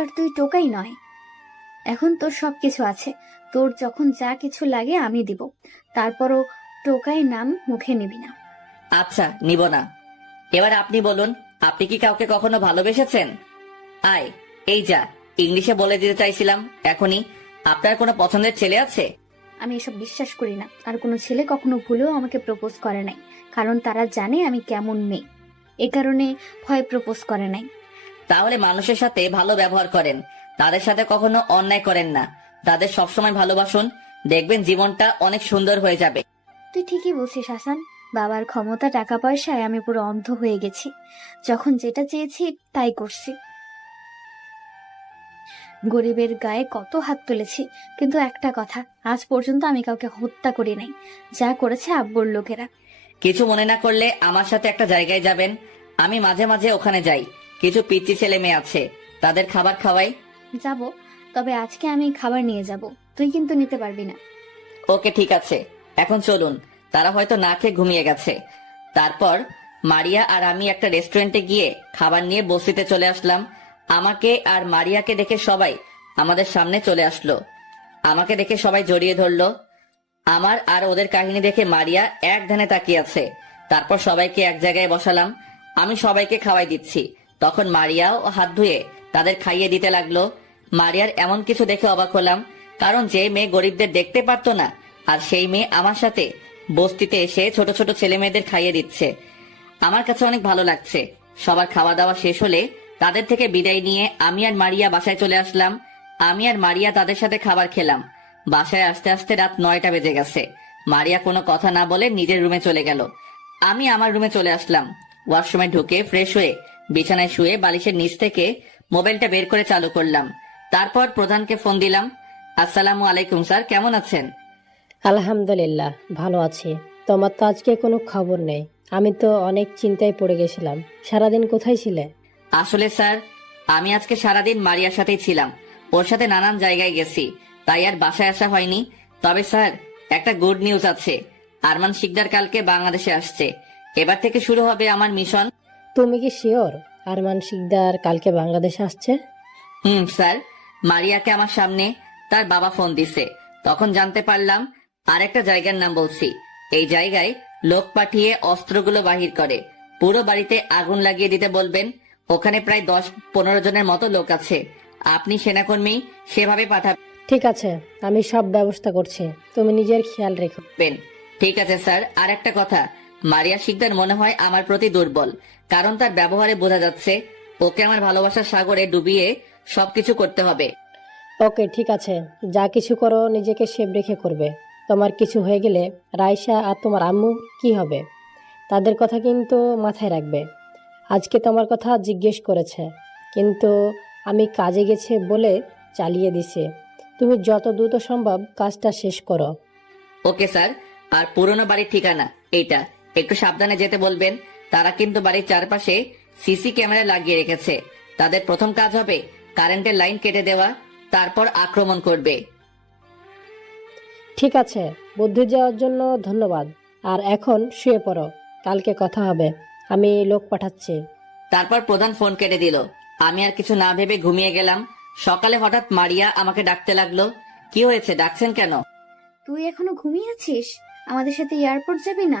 আর তুই টোকাই নয়। এখন তোর সবকিছু আছে, তোর যখন যা কিছু লাগে আমি দিব, তারপরও টোকাই নাম মুখে নিবি না। আচ্ছা, নিব না। এবার আপনি বলুন, আপনি কি কাউকে কখনো ভালোবেসেছেন? আয়, এই যা, ইংলিশে বলে দিতে চাইছিলাম এখনই। আপনার কোনো পছন্দের ছেলে আছে? আমি এসব বিশ্বাস করি না, আর কোনো ছেলে কখনো ভুলেও আমাকে প্রপোজ করে নাই, কারণ তারা জানে আমি কেমন মেয়ে, এ কারণে ভয় প্রপোজ করে নাই। তাহলে মানুষের সাথে ভালো ব্যবহার করেন, তাদের সাথে কখনো অন্যায় করেন না, তাদের সবসময় ভালোবাসুন, দেখবেন জীবনটা অনেক সুন্দর হয়ে যাবে। তুই ঠিকই বলছিস হাসান, বাবার ক্ষমতা টাকা পয়সায় আমি পুরো অন্ধ হয়ে গেছি, যখন যেটা চেয়েছি তাই করছি। গরিবের গায়ে কত হাত তুলেছি, কিন্তু একটা কথা, আজ পর্যন্ত আমি কাউকে হত্যা করি নাই, যা করেছে আব্বুর লোকেরা। কিছু মনে না করলে আমার সাথে একটা জায়গায় যাবেন, আমি মাঝে মাঝে ওখানে যাই। কিছু পিচ্চি ছেলে মেয়ে আছে, তাদের খাবার খাওয়াই। যাব, তবে আজকে আমি খাবার নিয়ে যাব, তুই কিন্তু নিতে পারবি না। ওকে, ঠিক আছে, এখন চলুন। তারা হয়তো না খেয়ে ঘুমিয়ে গেছে। তারপর মারিয়া আর আমি একটা রেস্টুরেন্টে গিয়ে খাবার নিয়ে বসিতে চলে আসলাম। আমাকে আর মারিয়াকে দেখে সবাই আমাদের সামনে চলে আসলো। আমাকে দেখে সবাই জড়িয়ে ধরলো। আমার আর ওদের কাহিনী দেখে মারিয়া এক ধ্যানে তাকিয়ে আছে। তারপর সবাইকে এক জায়গায় বসালাম, আমি সবাইকে খাওয়াই দিচ্ছি। তখন মারিয়াও হাত ধুয়ে তাদের খাইয়ে দিতে লাগলো। মারিয়ার এমন কিছু দেখে অবাক হলাম, কারণ যে মেয়ে গরিবদের দেখতে পারতো না, আর সেই মেয়ে আমার সাথে বস্তিতে এসে ছোট ছোট ছেলে মেয়েদের খাইয়ে দিচ্ছে। আমার কাছে অনেক ভালো লাগছে। সবার খাওয়া দাওয়া শেষ হলে তাদের থেকে বিদায় নিয়ে আমি আর মারিয়া বাসায় চলে আসলাম। আমি আর মারিয়া তাদের সাথে খাবার খেলাম। বাসায় আসতে আসতে রাত 9টা বেজে গেছে। মারিয়া কোনো কথা না বলে নিজের রুমে চলে গেল। আমি আমার রুমে চলে আসলাম। ওয়াশরুমে ঢুকে ফ্রেশ হয়ে বিছানায় শুয়ে বালিশের নিচ থেকে মোবাইলটা বের করে চালু করলাম। তারপর প্রধানকে ফোন দিলাম। আসসালামু আলাইকুম স্যার, কেমন আছেন? আলহামদুলিল্লাহ, ভালো আছি। তোমার তো আজকে কোনো খবর নেই। আমি তো অনেক চিন্তায় পড়ে গেছিলাম। সারাদিন কোথায় ছিলে? আসলে স্যার, আমি আজকে সারাদিন মারিয়ার সাথেই ছিলাম। ওর সাথে নানান জায়গায় গেছি, তাই আর বাসায় আসা হয়নি। তবে স্যার, একটা গুড নিউজ আছে। আরমান শিকদার কালকে বাংলাদেশে আসছে। এবার থেকে শুরু হবে আমার মিশন। তুমি কি শিওর আরমান শিকদার কালকে বাংলাদেশে আসছে? স্যার, মারিয়াকে আমার সামনে তার বাবা ফোন দিছে, তখন জানতে পারলাম। আর একটা জায়গার নাম বলছি। এই জায়গায় লোক পাঠিয়ে অস্ত্রগুলো বাহির করে পুরো বাড়িতে আগুন লাগিয়ে দিতে বলবেন। ওখানে প্রায় 10-15 জনের মতো লোক আছে। আপনি সেনাকর্মী সেভাবে ঠিক আছে, আমি সব ব্যবস্থা করছি। তুমি নিজের খেয়াল রেখো। পাঠাবেন। ঠিক আছে স্যার। আর একটা কথা, মারিয়া শিকদার মনে হয় আমার প্রতি দুর্বল, কারণ তার ব্যবহারে বোঝা যাচ্ছে ওকে আমার ভালোবাসার সাগরে ডুবিয়ে সবকিছু করতে হবে। ওকে, ঠিক আছে। যা কিছু করো নিজেকে সেভ রেখে করবে। তোমার কিছু হয়ে গেলে রাইসা আর তোমার আম্মু কি হবে? তাদের কথা কিন্তু মাথায় রাখবে। আজকে তোমার কথা জিজ্ঞেস করেছে, কিন্তু আমি কাজে গেছে বলে চালিয়ে দিছে। তুমি যত দ্রুত সম্ভব কাজটা শেষ করো। Okay sir. আর পুরনো বাড়ির ঠিকানা এইটা, একটু সাবধানে যেতে বলবেন। তারা কিন্তু বাড়ির চারপাশে সিসি ক্যামেরা লাগিয়ে রেখেছে। তাদের প্রথম কাজ হবে কারেন্টের লাইন কেটে দেওয়া, তারপর আক্রমণ করবে। ঠিক আছে, বুদ্ধি দেওয়ার জন্য ধন্যবাদ। আর এখন শুয়ে পড়ো, কালকে কথা হবে। আমি লোক পাঠাচ্ছি। তারপর প্রধান ফোন কেটে দিল। আমি আর কিছু না ভেবে ঘুমিয়ে গেলাম। সকালে হঠাৎ মারিয়া আমাকে ডাকতে লাগলো। কি হয়েছে, ডাকছেন কেন? তুই এখনো ঘুমিয়ে আছিস? আমাদের সাথে এয়ারপোর্ট যাবি না?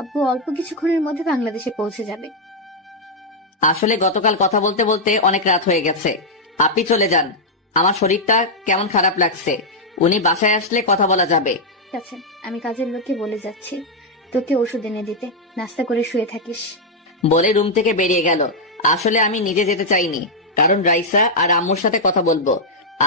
আব্বু অল্প কিছুক্ষণের মধ্যে বাংলাদেশে পৌঁছে যাবে। আসলে গতকাল কথা বলতে বলতে অনেক রাত হয়ে গেছে। আপনি চলে যান, আমার শরীরটা কেমন খারাপ লাগছে। উনি বাসায় আসলে কথা বলা যাবে। ঠিক আছে, আমি কাজের লোককে বলে যাচ্ছি তোকে ওষুধ এনে দিতে, নাস্তা করে শুয়ে থাকিস। বলে রুম থেকে বেরিয়ে গেল। আসলে আমি নিজে যেতে চাইনি, কারণ রাইসা আর আম্মুর সাথে কথা বলবো।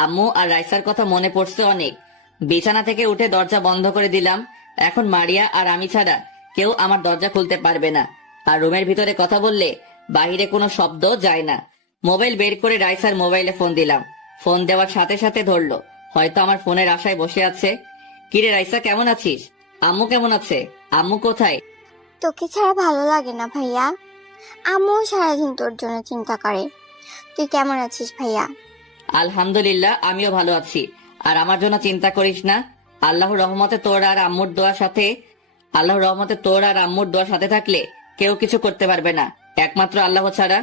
আম্মু আর রাইসার কথা মনে পড়ছে অনেক। বিছানা থেকে উঠে দরজা বন্ধ করে দিলাম। এখন মারিয়া আর আমি ছাড়া কেউ আমার দরজা খুলতে পারবে না। আর রুমের ভিতরে কথা বললে বাহিরে কোনো শব্দ যায় না। মোবাইল বের করে রাইসার মোবাইলে ফোন দিলাম। ফোন দেওয়ার সাথে সাথে ধরলো। হয়তো আমার ফোনের আশায় বসে আছে। কিরে রাইসা, কেমন আছিস? আম্মু কেমন আছে? আম্মু কোথায়? তোকে ছাড়া ভালো লাগে না ভাইয়া। আম্মু সারাদিন তোর জন্য চিন্তা করে। তুই কেমন আছিস ভাইয়া? আলহামদুলিল্লাহ, আমিও ভালো আছি। আর আমার জন্য চিন্তা করিস না। আল্লাহর রহমতে তোর আর আম্মুর দোয়া সাথে থাকলে কেউ কিছু করতে পারবে না, একমাত্র আল্লাহ ছাড়া।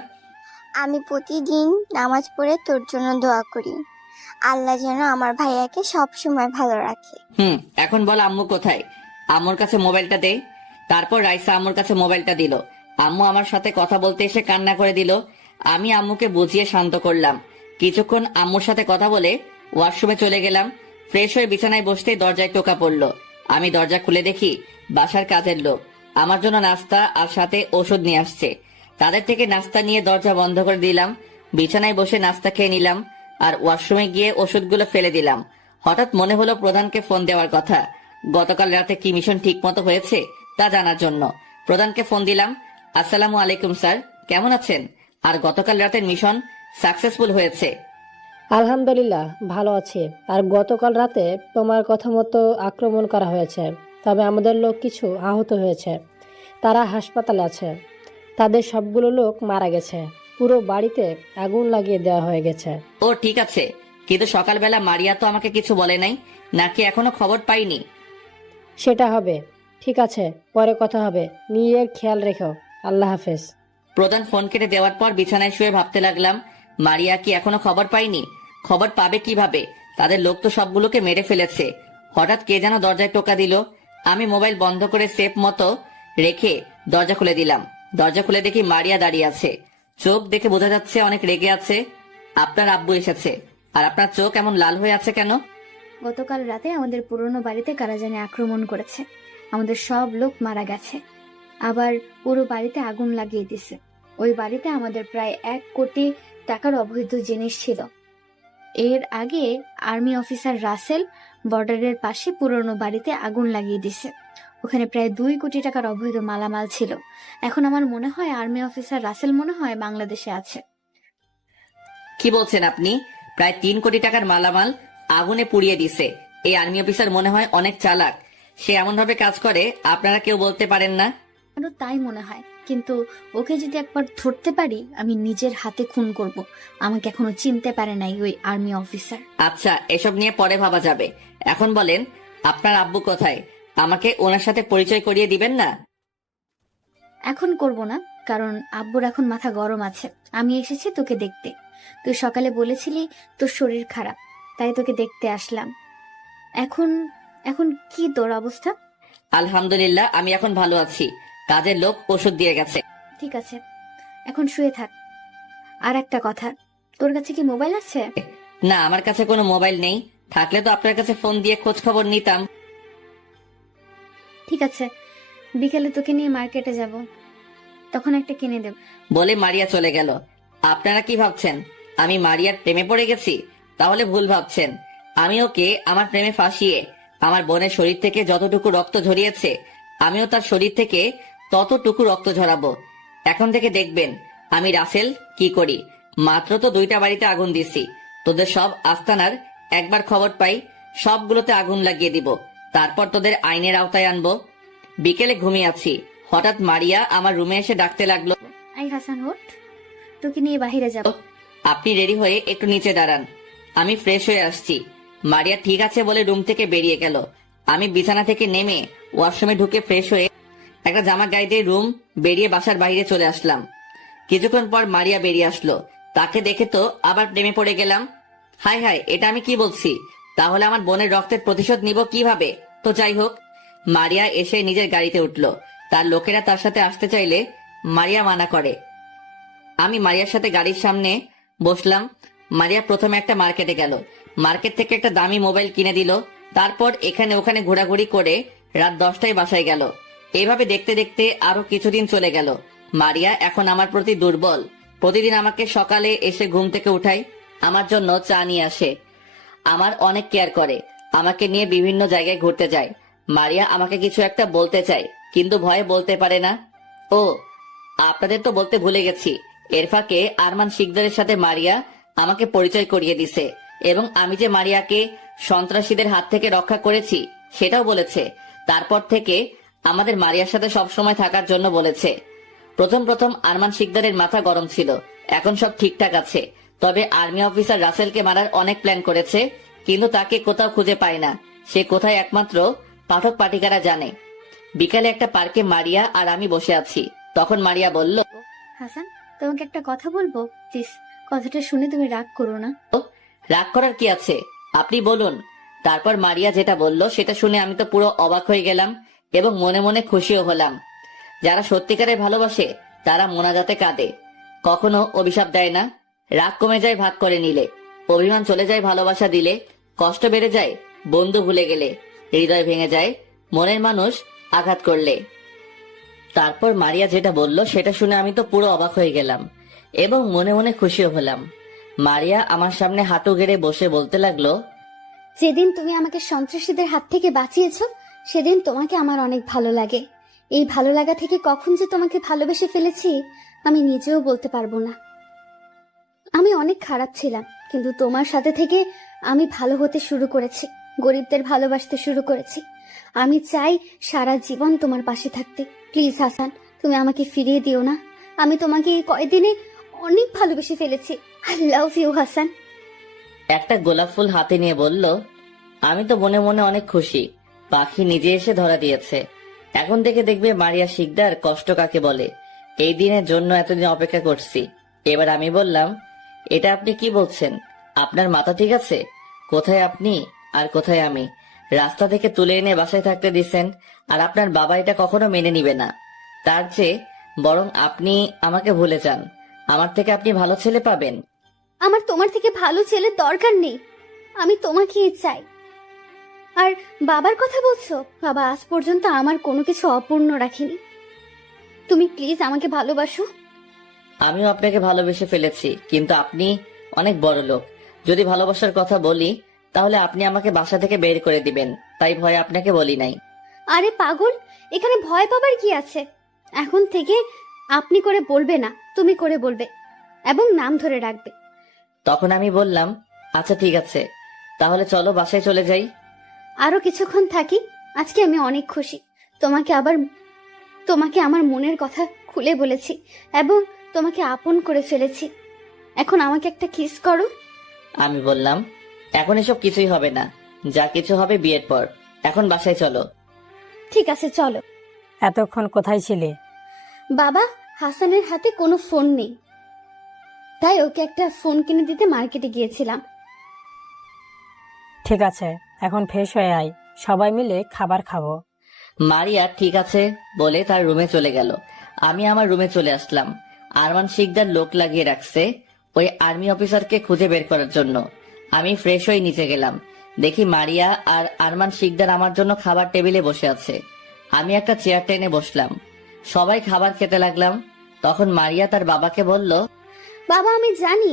আমি প্রতিদিন নামাজ পড়ে তোর জন্য দোয়া করি, আল্লাহ যেন আমার ভাইয়াকে সব সময় ভালো রাখে। এখন বল আম্মু কোথায়? আম্মুর কাছে মোবাইলটা দে। তারপর রাইসা আম্মুর কাছে মোবাইলটা দিল। আম্মু আমার সাথে কথা বলতে এসে কান্না করে দিল। আমি আম্মুকে বুঝিয়ে শান্ত করলাম। কিছুক্ষণ আম্মুর সাথে কথা বলে ওয়াশরুমে চলে গেলাম। ফ্রেশ হয়ে বিছানায় বসতেই দরজায় টোকা পড়লো। আমি দরজা খুলে দেখি বাসার কাজের লোক আমার জন্য নাস্তা আর সাথে ওষুধ নিয়ে আসছে। তাদের থেকে নাস্তা নিয়ে দরজা বন্ধ করে দিলাম। বিছানায় বসে নাস্তা খেয়ে নিলাম আর ওয়াশরুমে গিয়ে ওষুধগুলো ফেলে দিলাম। হঠাৎ মনে হলো প্রধানকে ফোন দেওয়ার কথা। গতকাল রাতে কি মিশন ঠিক মতো হয়েছে তা জানার জন্য প্রধানকে ফোন দিলাম। আসসালামু আলাইকুম স্যার, কেমন আছেন? আর গতকাল রাতের মিশন সাকসেসফুল হয়েছে। আলহামদুলিল্লাহ ভালো আছি। আর গতকাল রাতে তোমার কথা মতো আক্রমণ করা হয়েছে, তবে আমাদের লোক কিছু আহত হয়েছে। তারা হাসপাতালে আছে। তাদের সবগুলো লোক মারা গেছে। পুরো বাড়িতে আগুন লাগিয়ে দেওয়া হয়ে গেছে। ও ঠিক আছে, কিন্তু সকালবেলা মারিয়া তো আমাকে কিছু বলে নাই, নাকি এখনো খবর পাইনি? সেটা হবে। ঠিক আছে, পরে কথা হবে। নিজের খেয়াল রেখো। আল্লাহ হাফেজ। প্রধান ফোন কেটে দেওয়ার পর বিছানায় শুয়ে ভাবতে লাগলাম, মারিয়া কি এখনো খবর পাইনি? খবর পাবে কিভাবে? তাদের লোক তো সবগুলোকে মেরে ফেলেছে। হঠাৎ কে যেন দরজায় টোকা দিল। আমি মোবাইল বন্ধ করে সেফ মতো রেখে দরজা খুলে দিলাম। দরজা খুলে দেখি মারিয়া দাঁড়িয়ে আছে। চোখ দেখে বোঝা যাচ্ছে অনেক রেগে আছে। আপনার আব্বু এসেছে। আর আপনার চোখ এমন লাল হয়ে আছে কেন? গতকাল রাতে আমাদের পুরনো বাড়িতে কারা জানি আক্রমণ করেছে। আমাদের সব লোক মারা গেছে। আবার পুরো বাড়িতে আগুন লাগিয়ে দিছে। ওই বাড়িতে আমাদের প্রায় 1 কোটি টাকার অবৈধ জিনিস ছিল। এর আগে আর্মি অফিসার রাসেল বর্ডারের পাশে পুরনো বাড়িতে আগুন লাগিয়ে দিছে। ওখানে প্রায় 2 কোটি টাকার অবৈধ মালামাল ছিল। এখন আমার মনে হয় আর্মি অফিসার রাসেল মনে হয় বাংলাদেশে আছে। কি বলছেন আপনি? প্রায় 3 কোটি টাকার মালামাল আগুনে পুড়িয়ে দিছে। এই আর্মি অফিসার মনে হয় অনেক চালাক। সে এমন ভাবে কাজ করে আপনারা কেউ বলতে পারেন না। আরো তাই মনে হয়, কিন্তু ওকে যদি একবার ধরতে পারি আমি নিজের হাতে খুন করব। আমাকে এখনো চিনতে পারে নাই ওই আর্মি অফিসার। আচ্ছা, এসব নিয়ে পরে ভাবা যাবে। এখন বলেন আপনার আব্বু কোথায়? আমাকে ওনার সাথে পরিচয় করিয়ে দিবেন না? এখন করব না, কারণ আব্বুর এখন মাথা গরম আছে। আমি এসেছি তোকে দেখতে। তুই সকালে বলেছিলি তোর শরীর খারাপ, তাই তোকে দেখতে আসলাম। এখন এখন কি তোর অবস্থা? আলহামদুলিল্লাহ, আমি এখন ভালো আছি। কাজের লোক ওষুধ দিয়ে গেছে। ঠিক আছে, এখন শুয়ে থাক। আর একটা কথা, তোর কাছে কি মোবাইল আছে? না, আমার কাছে কোনো মোবাইল নেই। থাকলে তো আপনার কাছে ফোন দিয়ে খোঁজ খবর নিতাম। ঠিক আছে, বিকেলে তোকে নিয়ে মার্কেটে যাব, তখন একটা কিনে দেব। বলে মারিয়া চলে গেল। আপনারা কি ভাবছেন আমি মারিয়ার প্রেমে পড়ে গেছি? তাহলে ভুল ভাবছেন। আমি ওকে আমার প্রেমে ফাঁসিয়ে আমার বোনের শরীর থেকে যতটুকু রক্ত ঝরিয়েছে আমিও তার শরীর থেকে ততটুকু রক্ত ঝরাবো। এখন থেকে দেখবেন আমি রাসেল কি করি। মাত্র তো 2টা বাড়িতে আগুন দিছি। তোদের সব আস্তানার একবার খবর পাই সবগুলোতে আগুন লাগিয়ে দিব। তারপর তোদের আইনের আওতায় আনবো। বিকেলে ঘুমিয়ে আছি, হঠাৎ মারিয়া আমার রুমে এসে ডাকতে লাগলো, আই হাসান ওঠ, তোকে নিয়ে বাহিরে যাব। আপনি রেডি হয়ে একটু নিচে দাঁড়ান, আমি ফ্রেশ হয়ে আসছি। মারিয়া ঠিক আছে বলে রুম থেকে বেরিয়ে গেল। আমি বিছানা থেকে নেমে ওয়াশরুমে ঢুকে ফ্রেশ হয়ে একটা জামা গায়ে দিয়ে রুম বেরিয়ে বাসার বাইরে চলে আসলাম। কিছুক্ষণ পর মারিয়া বেরিয়ে আসলো। তাকে দেখে তো আবার প্রেমে পড়ে গেলাম। হাই হাই, এটা আমি কি বলছি? তাহলে আমার বোনের রক্তের প্রতিশোধ নিব কিভাবে? তো যাই হোক, মারিয়া এসে নিজের গাড়িতে উঠলো। তার লোকেরা তার সাথে আসতে চাইলে মারিয়া মানা করে। আমি মারিয়ার সাথে গাড়ির সামনে বসলাম। মারিয়া প্রথমে একটা মার্কেটে গেল। মার্কেট থেকে একটা দামি মোবাইল কিনে দিল। তারপর এখানে ওখানে ঘোরাঘুরি করে রাত 10টায় বাসায় গেল। এইভাবে দেখতে দেখতে আরো কিছুদিন চলে গেল। মারিয়া এখন আমার প্রতি দুর্বল। প্রতিদিন আমাকে সকালে এসে ঘুম থেকে উঠাই, আমার জন্য চা নিয়ে আসে, আমার অনেক কেয়ার করে, আমাকে নিয়ে বিভিন্ন জায়গায় ঘুরতে যায়। মারিয়া আমাকে কিছু একটা বলতে চায়, কিন্তু ভয়ে বলতে পারে না। ও, আপনাদের তো বলতে ভুলে গেছি, এর ফাঁকে আরমান শিকদারের সাথে মারিয়া আমাকে পরিচয় করিয়ে দিছে এবং আমি যে মারিয়াকে সন্ত্রাসীদের হাত থেকে রক্ষা করেছি সেটাও বলেছে। তারপর থেকে আমাদের মারিয়ার সাথে সবসময় থাকার জন্য বলেছে। প্রথম প্রথম আরমান শিকদারের মাথা গরম ছিল, এখন সব ঠিকঠাক আছে। তবে আর্মি অফিসার রাসেলকে মারার অনেক প্ল্যান করেছে, কিন্তু তাকে কোথাও খুঁজে পায় না। সে কোথায় একমাত্র পাঠক পাঠিকারা জানে। বিকালে একটা পার্কে মারিয়া আর আমি বসে আছি। তখন মারিয়া বলল, হাসান, তোমাকে একটা কথা বলবো প্লিজ, কথাটা শুনে তুমি রাগ করো না। রাগ করার কি আছে, আপনি বলুন। তারপর মারিয়া যেটা বলল সেটা শুনে আমি তো পুরো অবাক হয়ে গেলাম এবং মনে মনে খুশিও হলাম। যারা সত্যিকারের ভালোবাসে তারা মোনাজাতে কাঁদে, কখনো অভিশাপ দেয় না। রাগ কমে যায় ভাগ করে নিলে, অভিমান চলে যায় ভালোবাসা দিলে, কষ্ট বেড়ে যায় বন্ধু ভুলে গেলে, হৃদয় ভেঙে যায় মনের মানুষ আঘাত করলে। তারপর মারিয়া যেটা বলল সেটা শুনে আমি তো পুরো অবাক হয়ে গেলাম এবং মনে মনে খুশিও হলাম। মারিয়া আমার সামনে হাঁটু গেড়ে বসে বলতে লাগলো, যেদিন তুমি আমাকে সন্ত্রাসীদের হাত থেকে বাঁচিয়েছো সেদিন তোমাকে আমার অনেক ভালো লাগে। এই ভালো লাগা থেকে কখন যে তোমাকে ভালোবেসে ফেলেছি আমি নিজেও বলতে পারবো না। আমি অনেক খারাপ ছিলাম, কিন্তু তোমার সাথে থেকে আমি ভালো হতে শুরু করেছি, গরিবদের ভালোবাসতে শুরু করেছি। আমি চাই সারা জীবন তোমার পাশে থাকতে। প্লিজ হাসান, তুমি আমাকে ফিরিয়ে দিও না। আমি তোমাকে এই কয়দিনে অনেক ভালোবেসে ফেলেছি। I love you Hasan. একটা গোলাপ ফুল হাতে নিয়ে বলল, আমি তো মনে মনে অনেক খুশি, পাখি নিজে এসে ধরা দিয়েছে। এখন থেকে দেখবে মারিয়া শিকদার কষ্ট কাকে বলে। এই দিনের জন্য এতদিন অপেক্ষা করছি। এবার আমি বললাম, এটা আপনি কি বলছেন? আপনার মাথা ঠিক আছে? কোথায় আপনি আর কোথায় আমি? রাস্তা থেকে তুলে এনে বাসায় থাকতে দিচ্ছেন, আর আপনার বাবা এটা কখনো মেনে নিবে না। তার চেয়ে বরং আপনি আমাকে ভুলে যান, আমার থেকে আপনি ভালো ছেলে পাবেন। আমার তোমার থেকে ভালো ছেলের দরকার নেই, আমি তোমাকেই চাই। আর বাবার কথা বলছো? বাবা আজ পর্যন্ত আমার কোনো কিছু অপূর্ণ রাখেনি। তুমি প্লিজ আমাকে ভালোবাসো। আমিও আপনাকে ভালোবেসে ফেলেছি, কিন্তু আপনি অনেক বড় লোক। যদি ভালোবাসার কথা বলি তাহলে আপনি আমাকে বাসা থেকে বের করে দিবেন, তাই ভয়ে আপনাকে বলি নাই। আরে পাগল, এখানে ভয় পাবার কি আছে? এখন থেকে আপনি করে বলবে না, তুমি করে বলবে এবং নাম ধরে রাখবে। তখন আমি বললাম, আচ্ছা ঠিক আছে, তাহলে চলো বাসায় চলে যাই। আরো কিছুক্ষণ থাকি। আজকে আমি অনেক খুশি। তোমাকে আমার মনের কথা খুলে বলেছি এবং তোমাকে আপন করে ফেলেছি। এখন আমাকে একটা কিস করো। আমি বললাম, এখন এসব কিছুই হবে না, যা কিছু হবে বিয়ের পর। এখন বাসায় চলো। ঠিক আছে চলো। এতক্ষণ কোথায় ছিলে? বাবা, হাসানের হাতে কোনো ফোন নেই, তাই ওকে একটা ফোন কিনে দিতে মার্কেটে গিয়েছিলাম। ঠিক আছে, এখন ফ্রেশ হয়ে আয়, সবাই মিলে খাবার খাবো। মারিয়া ঠিক আছে বলে তার রুমে চলে গেল। আমি আমার রুমে চলে আসলাম। আরমান শিকদার লোক লাগিয়ে রাখছে ওই আর্মি অফিসারকে খুঁজে বের করার জন্য। আমি ফ্রেশ হয়ে নিচে গেলাম, দেখি মারিয়া আর আরমান শিকদার আমার জন্য খাবার টেবিলে বসে আছে। আমি একটা চেয়ার টেনে বসলাম, সবাই খাবার খেতে লাগলাম। তখন মারিয়া তার বাবাকে বলল, বাবা, আমি জানি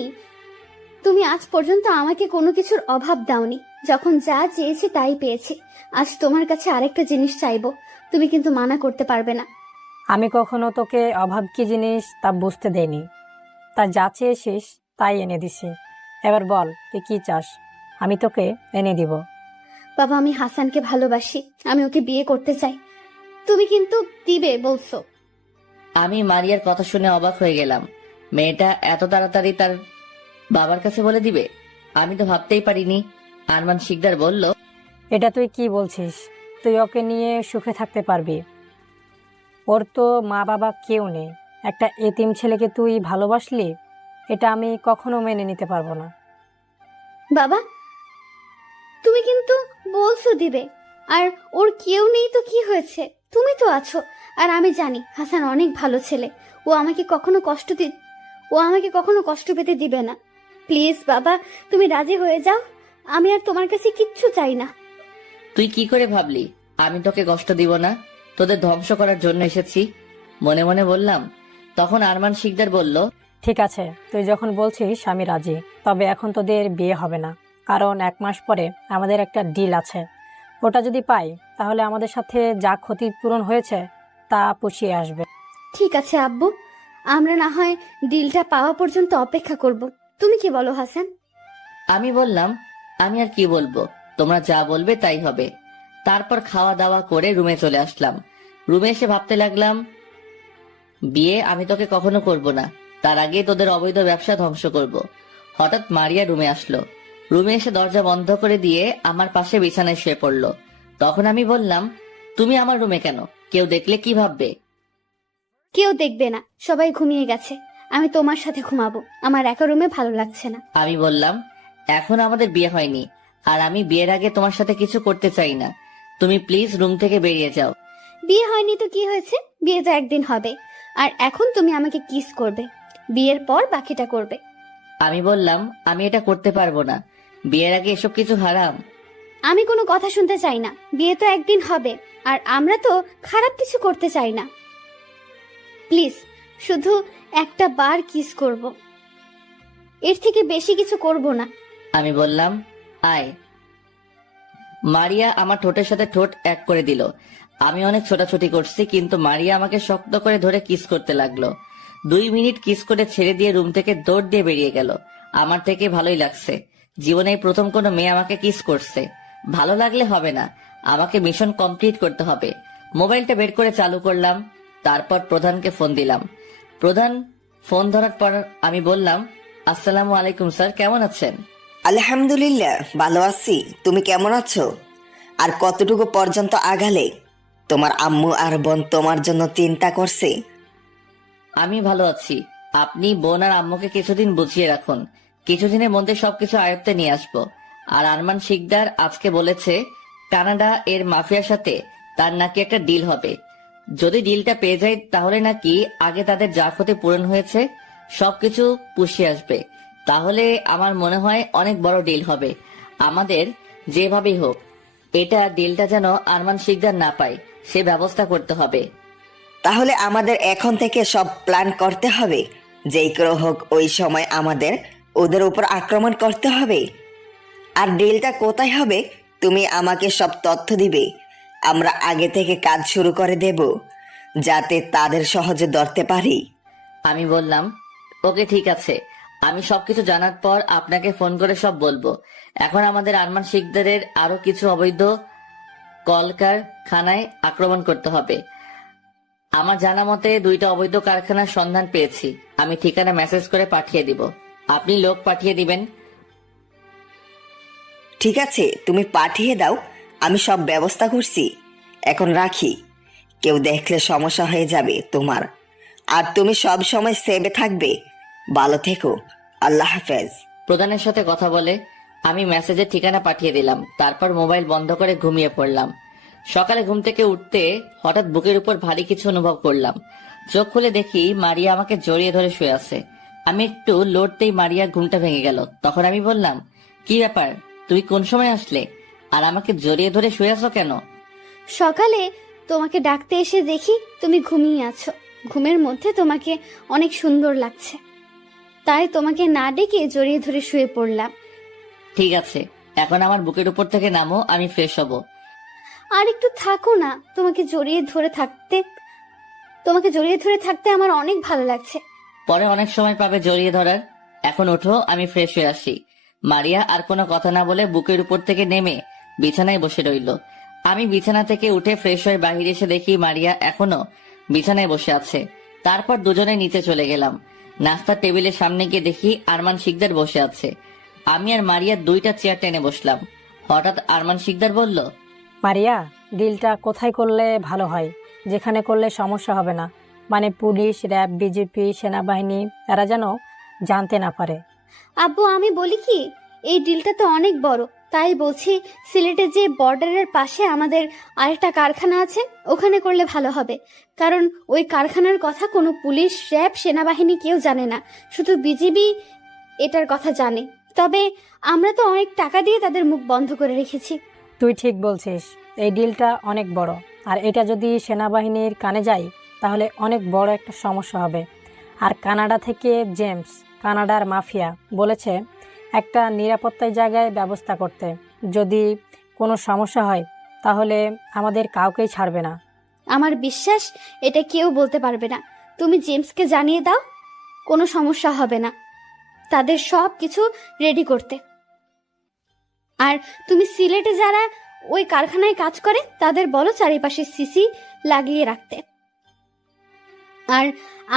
তুমি আজ পর্যন্ত আমাকে কোনো কিছুর অভাব দাওনি। যখন যা চেয়েছি তাই পেয়েছি। আজ তোমার কাছে আরেকটা জিনিস চাইবো, তুমি কিন্তু মানা করতে পারবে না। আমি কখনো তোকে অভাব কি জিনিস তা বুঝতে দেইনি, তা যা চেয়েছিস তাই এনে দিছি। এবার বল তুই কি চাস, আমি তোকে এনে দিব। বাবা, আমি হাসানকে ভালোবাসি, আমি ওকে বিয়ে করতে চাই। তুমি কিন্তু দিবে বলছো? আমি মারিয়ার কথা শুনে অবাক হয়ে গেলাম। মেয়েটা এত তাড়াতাড়ি তার বাবার কাছে বলে দিবে, আমি তো ভাবতেই পারিনি। আরমান শিকদার বলল, এটা তুই কি বলছিস? তুই ওকে নিয়ে সুখে থাকতে পারবি? ওর তো মা বাবা কেউ নেই, একটা এতিম ছেলেকে তুই ভালোবাসলি? এটা আমি কখনো মেনে নিতে পারবো না। বাবা, তুমি কিন্তু বলছো দিবে, আর ওর কেউ নেই তো কি হয়েছে? তুমি তো আছো। আর আমি জানি হাসান অনেক ভালো ছেলে, ও আমাকে কখনো কষ্ট পেতে দিবে না। প্লিজ বাবা, তুমি রাজি হয়ে যাও, আমি আর তোমার কাছে কিচ্ছু চাই না। তুই কি করে ভাবলি আমি তোকে কষ্ট দিব না? তোদের ধ্বংস করার জন্য এসেছি, মনে মনে বললাম। তখন আরমান শিকদার বলল, ঠিক আছে, তুই যখন বলছিস আমি রাজি। তবে এখন তোদের বিয়ে হবে না, কারণ 1 মাস পরে আমাদের একটা ডিল আছে। ওটা যদি পাই তাহলে আমাদের সাথে যা ক্ষতিপূরণ হয়েছে তা পুষিয়ে আসবে। ঠিক আছে আব্বু, আমরা না হয় ডিলটা পাওয়া পর্যন্ত অপেক্ষা করব। তুমি কি বলো হাসান? আমি বললাম, আমি আর কি বলবো, তোমরা যা বলবে তাই হবে। তারপর খাওয়া দাওয়া করে রুমে চলে আসলাম। রুমে এসে ভাবতে লাগলাম, বিয়ে আমি তোকে কখনো করব না, তার আগে তোদের অবৈধ ব্যবসা ধ্বংস করব। হঠাৎ মারিয়া রুমে আসলো। রুমে এসে দরজা বন্ধ করে দিয়ে আমার পাশে বিছানায় শুয়ে পড়লো। তখন আমি বললাম, তুমি আমার রুমে কেন? কেউ দেখলে কি ভাববে? কেউ দেখবে না, সবাই ঘুমিয়ে গেছে। আমি তোমার সাথে ঘুমাবো, আমার একা রুমে ভালো লাগছে না। আমি বললাম, এখন আমাদের বিয়ে হয়নি, আর আমি বিয়ের আগে তোমার সাথে কিছু করতে চাই না। তুমি প্লিজ রুম থেকে বেরিয়ে যাও। বিয়ে হয়নি তো কি হয়েছে, বিয়ে তো একদিন হবে। আর এখন তুমি আমাকে কিস করবে, বিয়ের পর বাকিটা করবে। আমি বললাম, আমি এটা করতে পারবো না, বিয়ের আগে এসব কিছু হারাম। আমি কোনো কথা শুনতে চাই না, বিয়ে তো একদিন হবে, আর আমরা তো খারাপ কিছু করতে চাই না। প্লিজ শুধু একটা বার কিস করব, এর থেকে বেশি কিছু করব না। আমি বললাম, আয়। মারিয়া আমার ঠোঁটের সাথে ঠোঁট এক করে দিল। আমি অনেক ছোটাছুটি করছি, কিন্তু মারিয়া আমাকে শক্ত করে ধরে কিস করতে লাগলো। 2 মিনিট কিস করে ছেড়ে দিয়ে রুম থেকে দৌড় দিয়ে বেরিয়ে গেল। আমার থেকে ভালোই লাগছে, জীবনে এই প্রথম কোনো মেয়ে আমাকে কিস করছে। ভালো লাগলে হবে না, আমাকে মিশন কমপ্লিট করতে হবে। মোবাইলটা বের করে চালু করলাম, তারপর প্রধানকে ফোন দিলাম। প্রধান ফোন ধরার পর আমি বললাম, আসসালামু আলাইকুম স্যার, কেমন আছেন? আলহামদুলিল্লাহ, ভালো আছি। তুমি কেমন আছো? আর কতটুকু পর্যন্ত আগালে? তোমার আম্মু আর বোন তোমার জন্য চিন্তা করছে? আমি ভালো আছি। আপনি বোন আর আম্মুকে কিছুদিন বুঝিয়ে রাখুন, কিছুদিনের মধ্যে সবকিছু আয়ত্তে নিয়ে আসবো। আর আরমান শিকদার আজকে বলেছে কানাডা এর মাফিয়ার সাথে তার নাকি একটা ডিল হবে। যদি ডিলটা পেয়ে যায় তাহলে নাকি আগে তাদের যা ক্ষতি পূরণ হয়েছে সবকিছু পুষিয়ে আসবে। তাহলে আমার মনে হয় অনেক বড় ডিল হবে। আমাদের যেভাবেই হোক এটা ডিলটা যেন আরমান শিকদার না পায় সে ব্যবস্থা করতে হবে। তাহলে আমাদের এখন থেকে সব প্ল্যান করতে হবে। যেই করে হোক ওই সময় আমাদের ওদের উপর আক্রমণ করতে হবে। আর ডিলটা কোথায় হবে তুমি আমাকে সব তথ্য দিবে। আমরা আগে থেকে কাজ শুরু করে দেব, যাতে তাদের সহজে ধরতে পারি। আমি বললাম, ওকে ঠিক আছে, আমি সবকিছু জানার পর আপনাকে ফোন করে সব বলবো। এখন আমাদের আরমান শিকদারের আরো কিছু অবৈধ কলকারখানায় আক্রমণ করতে হবে। আমার জানা মতে 2টা অবৈধ কারখানার সন্ধান পেয়েছি, আমি ঠিকানা মেসেজ করে পাঠিয়ে দিব। আপনি লোক পাঠিয়ে দিবেন। ঠিক আছে, তুমি পাঠিয়ে দাও, আমি সব ব্যবস্থা করছি। এখন রাখি, কেউ দেখলে সমস্যা হয়ে যাবে তোমার। আর তুমি সব সময় সেভে থাকবে। ভালো থেকো, আল্লাহ হাফেজ। প্রধানের সাথে কথা বলে আমি মেসেজের ঠিকানা পাঠিয়ে দিলাম, তারপর মোবাইল বন্ধ করে ঘুমিয়ে পড়লাম। সকালে ঘুম থেকে উঠতে হঠাৎ বুকের উপর ভারী কিছু অনুভব করলাম। চোখ খুলে দেখি মারিয়া আমাকে জড়িয়ে ধরে শুয়ে আছে। আমি একটু লড়তেই মারিয়া ঘুমটা ভেঙে গেল। তখন আমি বললাম, কি ব্যাপার, তুমি কোন সময় আসলে আর আমাকে জড়িয়ে ধরে শুয়ে আছো কেন? সকালে তোমাকে ডাকতে এসে দেখি তুমি ঘুমিয়ে আছো, ঘুমের মধ্যে তোমাকে অনেক সুন্দর লাগছে, তাই তোমাকে না ডেকে জড়িয়ে ধরে শুয়ে পড়লাম। ঠিক আছে, এখন আমার বুকের উপর থেকে নামো, আমি ফ্রেশ হব। আর একটু থাকো না, তোমাকে জড়িয়ে ধরে থাকতে আমার অনেক ভালো লাগছে। পরে অনেক সময় পাবে জড়িয়ে ধরার। এখন ওঠো, আমি ফ্রেশ হয়ে আসি। মারিয়া আর কোনো কথা না বলে বুকের উপর থেকে নেমে বিছানায় বসে রইল। আমি বিছানা থেকে উঠে ফ্রেশ হয়ে বাহিরে এসে দেখি মারিয়া এখনো বিছানায় বসে আছে। তারপর দুজনে নিচে চলে গেলাম। নাস্তার টেবিলের সামনে গিয়ে দেখি আরমান শিকদার বসে আছে। আমি আর মারিয়া 2টা চেয়ার টেনে বসলাম। হঠাৎ আরমান শিকদার বলল, মারিয়া, ডিলটা কোথায় করলে ভালো হয়, যেখানে করলে সমস্যা হবে না? মানে পুলিশ, র্যাব, বিজেপি, সেনাবাহিনী এরা যেন জানতে না পারে। আব্বু আমি বলি কি, এই ডিলটা তো অনেক বড়, তাই বলছি সিলেটে যে বর্ডারের পাশে আমাদের আরেকটা কারখানা আছে ওখানে করলে ভালো হবে। কারণ ওই কারখানার কথা কোনো পুলিশ, র্যাব, সেনাবাহিনী কেউ জানে না, শুধু বিজিবি এটার কথা জানে। তবে আমরা তো অনেক টাকা দিয়ে তাদের মুখ বন্ধ করে রেখেছি। তুই ঠিক বলছিস, এই ডিলটা অনেক বড়। আর এটা যদি সেনাবাহিনীর কানে যায় তাহলে অনেক বড় একটা সমস্যা হবে। আর কানাডা থেকে জেমস, কানাডার মাফিয়া, বলেছে একটা নিরাপত্তার জায়গায় ব্যবস্থা করতে। যদি কোনো সমস্যা হয় তাহলে আমাদের কাউকেই ছাড়বে না। আমার বিশ্বাস এটা কেউ বলতে পারবে না। তুমি জেমসকে জানিয়ে দাও, কোনো সমস্যা হবে না তাদের সব কিছু রেডি করতে। আর তুমি সিলেটে যারা ওই কারখানায় কাজ করে তাদের বলো চারিপাশে সিসি লাগিয়ে রাখতে। আর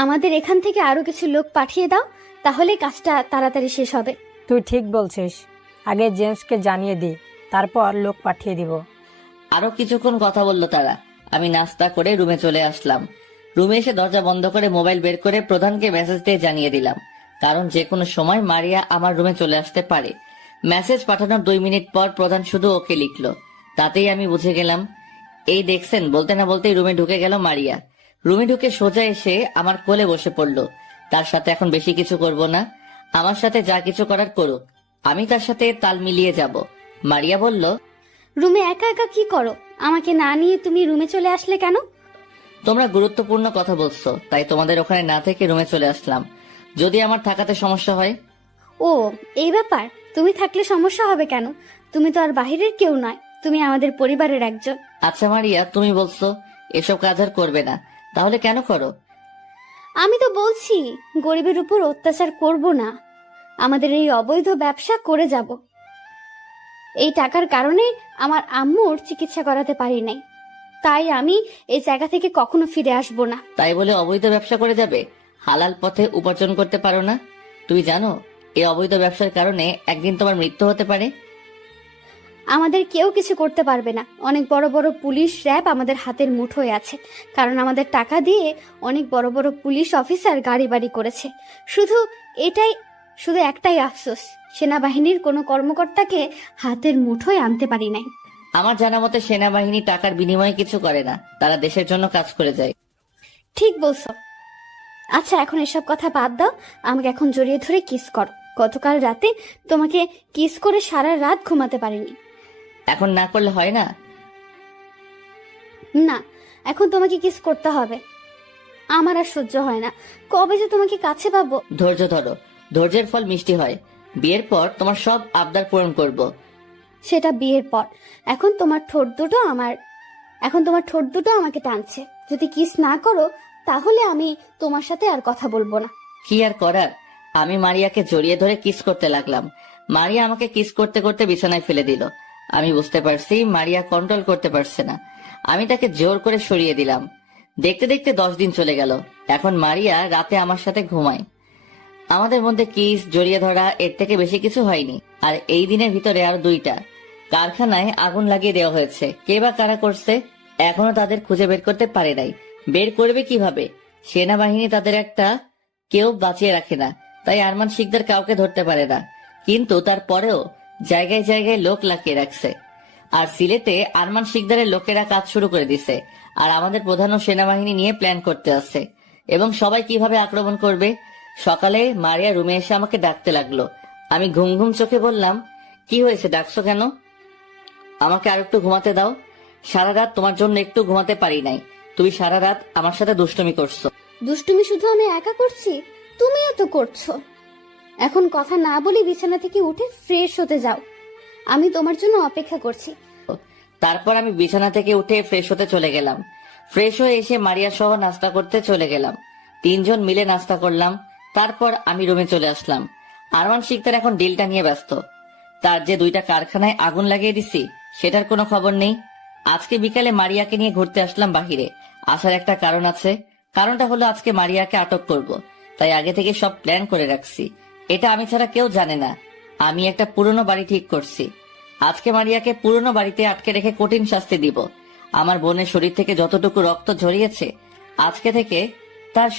আমাদের এখান থেকে আরো কিছু লোক পাঠিয়ে দাও, তাহলে কাজটা তাড়াতাড়ি শেষ হবে। তুই ঠিক বলছিস, আগে জেমসকে জানিয়ে দিই, তারপর লোক পাঠিয়ে দিব। আরো কিছুক্ষণ কথা বলল তারা। আমি নাস্তা করে রুমে চলে আসলাম। রুমে এসে দরজা বন্ধ করে মোবাইল বের করে প্রধানকে মেসেজ দিয়ে জানিয়ে দিলাম, কারণ যে কোনো সময় মারিয়া আমার রুমে চলে আসতে পারে। মেসেজ পাঠানোর 2 মিনিট পর প্রধান শুধু ওকে লিখলো, তাতেই আমি বুঝে গেলাম। এই দেখছেন, বলতে না বলতেই রুমে ঢুকে গেল মারিয়া। রুমে ঢুকে সোজা এসে আমার কোলে বসে পড়লো। তার সাথে এখন বেশি কিছু করব না, আমার সাথে যা কিছু করার করুক, আমি তার সাথে তাল মিলিয়ে যাব। মারিয়া বলল, রুমে একা একা কি করো? আমাকে না নিয়ে তুমি রুমে চলে আসলে কেন? তোমরা গুরুত্বপূর্ণ কথা বলছো, তাই তোমাদের ওখানে না থেকে রুমে চলে আসলাম, যদি আমার থাকাতে সমস্যা হয়। ও, এই ব্যাপার। তুমি থাকলে সমস্যা হবে কেন? তুমি তো আর বাহিরের কেউ নয়, তুমি আমাদের পরিবারের একজন। আচ্ছা মারিয়া, তুমি বলছো এসব কাজ আর করবে না, তাহলে কেন করো? আমি তো বলছি গরিবের উপর অত্যাচার করব না, আমাদের এই অবৈধ ব্যবসা করে যাব। এই টাকার কারণে আমার আম্মুর চিকিৎসা করাতে পারি নাই, তাই আমি এই জায়গা থেকে কখনো ফিরে আসব না। তাই বলে অবৈধ ব্যবসা করে যাবে? হালাল পথে উপার্জন করতে পারো না? তুমি জানো এই অবৈধ ব্যবসার কারণে একদিন তোমার মৃত্যু হতে পারে। আমাদের কেউ কিছু করতে পারবে না। অনেক বড় বড় পুলিশ র্যাব আমাদের হাতের মুঠোয় আছে, কারণ আমাদের টাকা দিয়ে অনেক বড় বড় পুলিশ অফিসার গাড়ি বাড়ি করেছে। শুধু একটাই আফসোস, সেনাবাহিনীর কোনো কর্মকর্তাকে হাতের মুঠোয় আনতে পারি নাই। আমার জানা মতে সেনাবাহিনী টাকার বিনিময়ে কিছু করে না, তারা দেশের জন্য কাজ করে যায়। ঠিক বলছো। আচ্ছা, এখন এসব কথা বাদ দাও, আমাকে এখন জড়িয়ে ধরে কিস করো। গতকাল রাতে তোমাকে কিস করে সারা রাত ঘুমাতে পারিনি। এখন না করলে হয় না? না, এখন তোমাকে কিস করতে হবে। আমার আর সহ্য হয় না, কবে যে তোমাকে কাছে পাবো। ধৈর্য ধরো, ধৈর্যের ফল মিষ্টি হয়। বিয়ের পর তোমার সব আবদার পূরণ করব। সেটা বিয়ের পর। এখন তোমার ঠোঁট দুটো আমাকে টানছে। যদি কিস না করো তাহলে আমি তোমার সাথে আর কথা বলবো না। কি আর করার, আমি মারিয়াকে জড়িয়ে ধরে কিস করতে লাগলাম। মারিয়া আমাকে কিস করতে করতে বিছানায় ফেলে দিল। আমি বুঝতে পারছি মারিয়া কন্ট্রোল করতে পারছে না। আমি তাকে জোর করে সরিয়ে দিলাম। দেখতে দেখতে 10 দিন চলে গেল। এখন মারিয়া রাতে আমার সাথে ঘুমায়। আমাদের মধ্যে কিস, জড়িয়ে ধরা, এর থেকে বেশি কিছু হয়নি। আর এই দিনের ভিতরে আর 2টা কারখানায় আগুন লাগিয়ে দেওয়া হয়েছে। কে বা কারা করছে এখনো তাদের খুঁজে বের করতে পারে নাই। বের করবে কিভাবে? সেনাবাহিনী তাদের একটা কেউ বাঁচিয়ে রাখে না, তাই আরমান শিকদার কাউকে ধরতে পারে না। কিন্তু তারপরেও জায়গায় জায়গায় লোক লাগিয়ে রাখছে। আর সিলেটে আরমান শিকদারের লোকেরা কাজ শুরু করে দিছে। আর আমাদের প্রধান ও সেনাবাহিনী নিয়ে প্ল্যান করতে আছে, এবং সবাই কিভাবে আক্রমণ করবে। সকালে মারিয়া রুমে এসে আমাকে ডাকতে লাগলো। আমি ঘুম ঘুম চোখে বললাম, কি হয়েছে, ডাকছো কেন? আমাকে আর একটু ঘুমাতে দাও। সারা রাত তোমার জন্য একটু ঘুমাতে পারি নাই। তুমি সারা রাত আমার সাথে দুষ্টুমি করছো। দুষ্টুমি শুধু আমি একা করছি? তুমিও তো করছো। এখন কথা না বলে বিছানা থেকে উঠে ফ্রেশ হতে যাও, আমি তোমার জন্য অপেক্ষা করছি। তারপর আমি বিছানা থেকে উঠে ফ্রেশ হতে চলে গেলাম। ফ্রেশ হয়ে এসে মারিয়া সহ নাস্তা করতে চলে গেলাম। 3 জন মিলে নাস্তা করলাম। তারপর আমি রুমে চলে আসলাম। আরমান শিকদার এখন ডিলটা নিয়ে ব্যস্ত। তার যে 2টা কারখানায় আগুন লাগিয়ে দিছি সেটার কোনো খবর নেই। আজকে বিকালে মারিয়াকে নিয়ে ঘুরতে আসলাম বাহিরে। আসার একটা কারণ আছে। কারণটা হলো আজকে মারিয়াকে আটক করব, তাই আগে থেকে সব প্ল্যান করে রাখছি। এটা আমি ছাড়া কেউ জানে না। আমি একটা পুরনো বাড়ি ঠিক করছি। আজকে মারিয়াকে পুরনো বাড়িতে আটকে রেখে কঠিন শাস্তি দিব। আমার বোনের শরীর থেকে যতটুকু রক্ত ঝরিয়েছে আজকে থেকে তার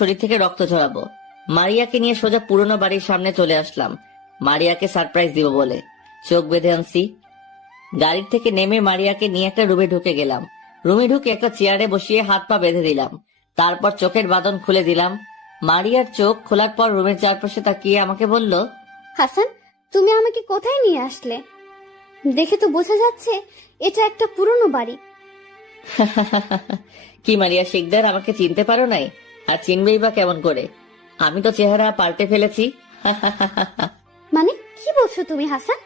শরীর থেকে রক্ত ঝরাবো। মারিয়াকে নিয়ে সোজা পুরনো বাড়ির সামনে চলে আসলাম মারিয়াকে সারপ্রাইজ দিব বলে। চোখ বেঁধে আনছি। গাড়ির থেকে নেমে মারিয়াকে নিয়ে একটা রুমে ঢুকে গেলাম। রুমে ঢুকে একটা চেয়ারে বসিয়ে হাত পা বেঁধে দিলাম। তারপর চোখের বাঁধন খুলে দিলাম। মারিয়ার চোখ খোলার পর রুমের চারপাশে তাকিয়ে আমাকে বলল, হাসান, তুমি আমাকে কোথায় নিয়ে আসলে? দেখে তো বোঝা যাচ্ছে এটা একটা পুরনো বাড়ি। কি মারিয়া শিকদার, আমাকে চিনতে পারো নাই? আর চিনবেই বা কেমন করে? আমি তো চেহারা পাল্টে ফেলেছি। মানে কি বলছো তুমি হাসান?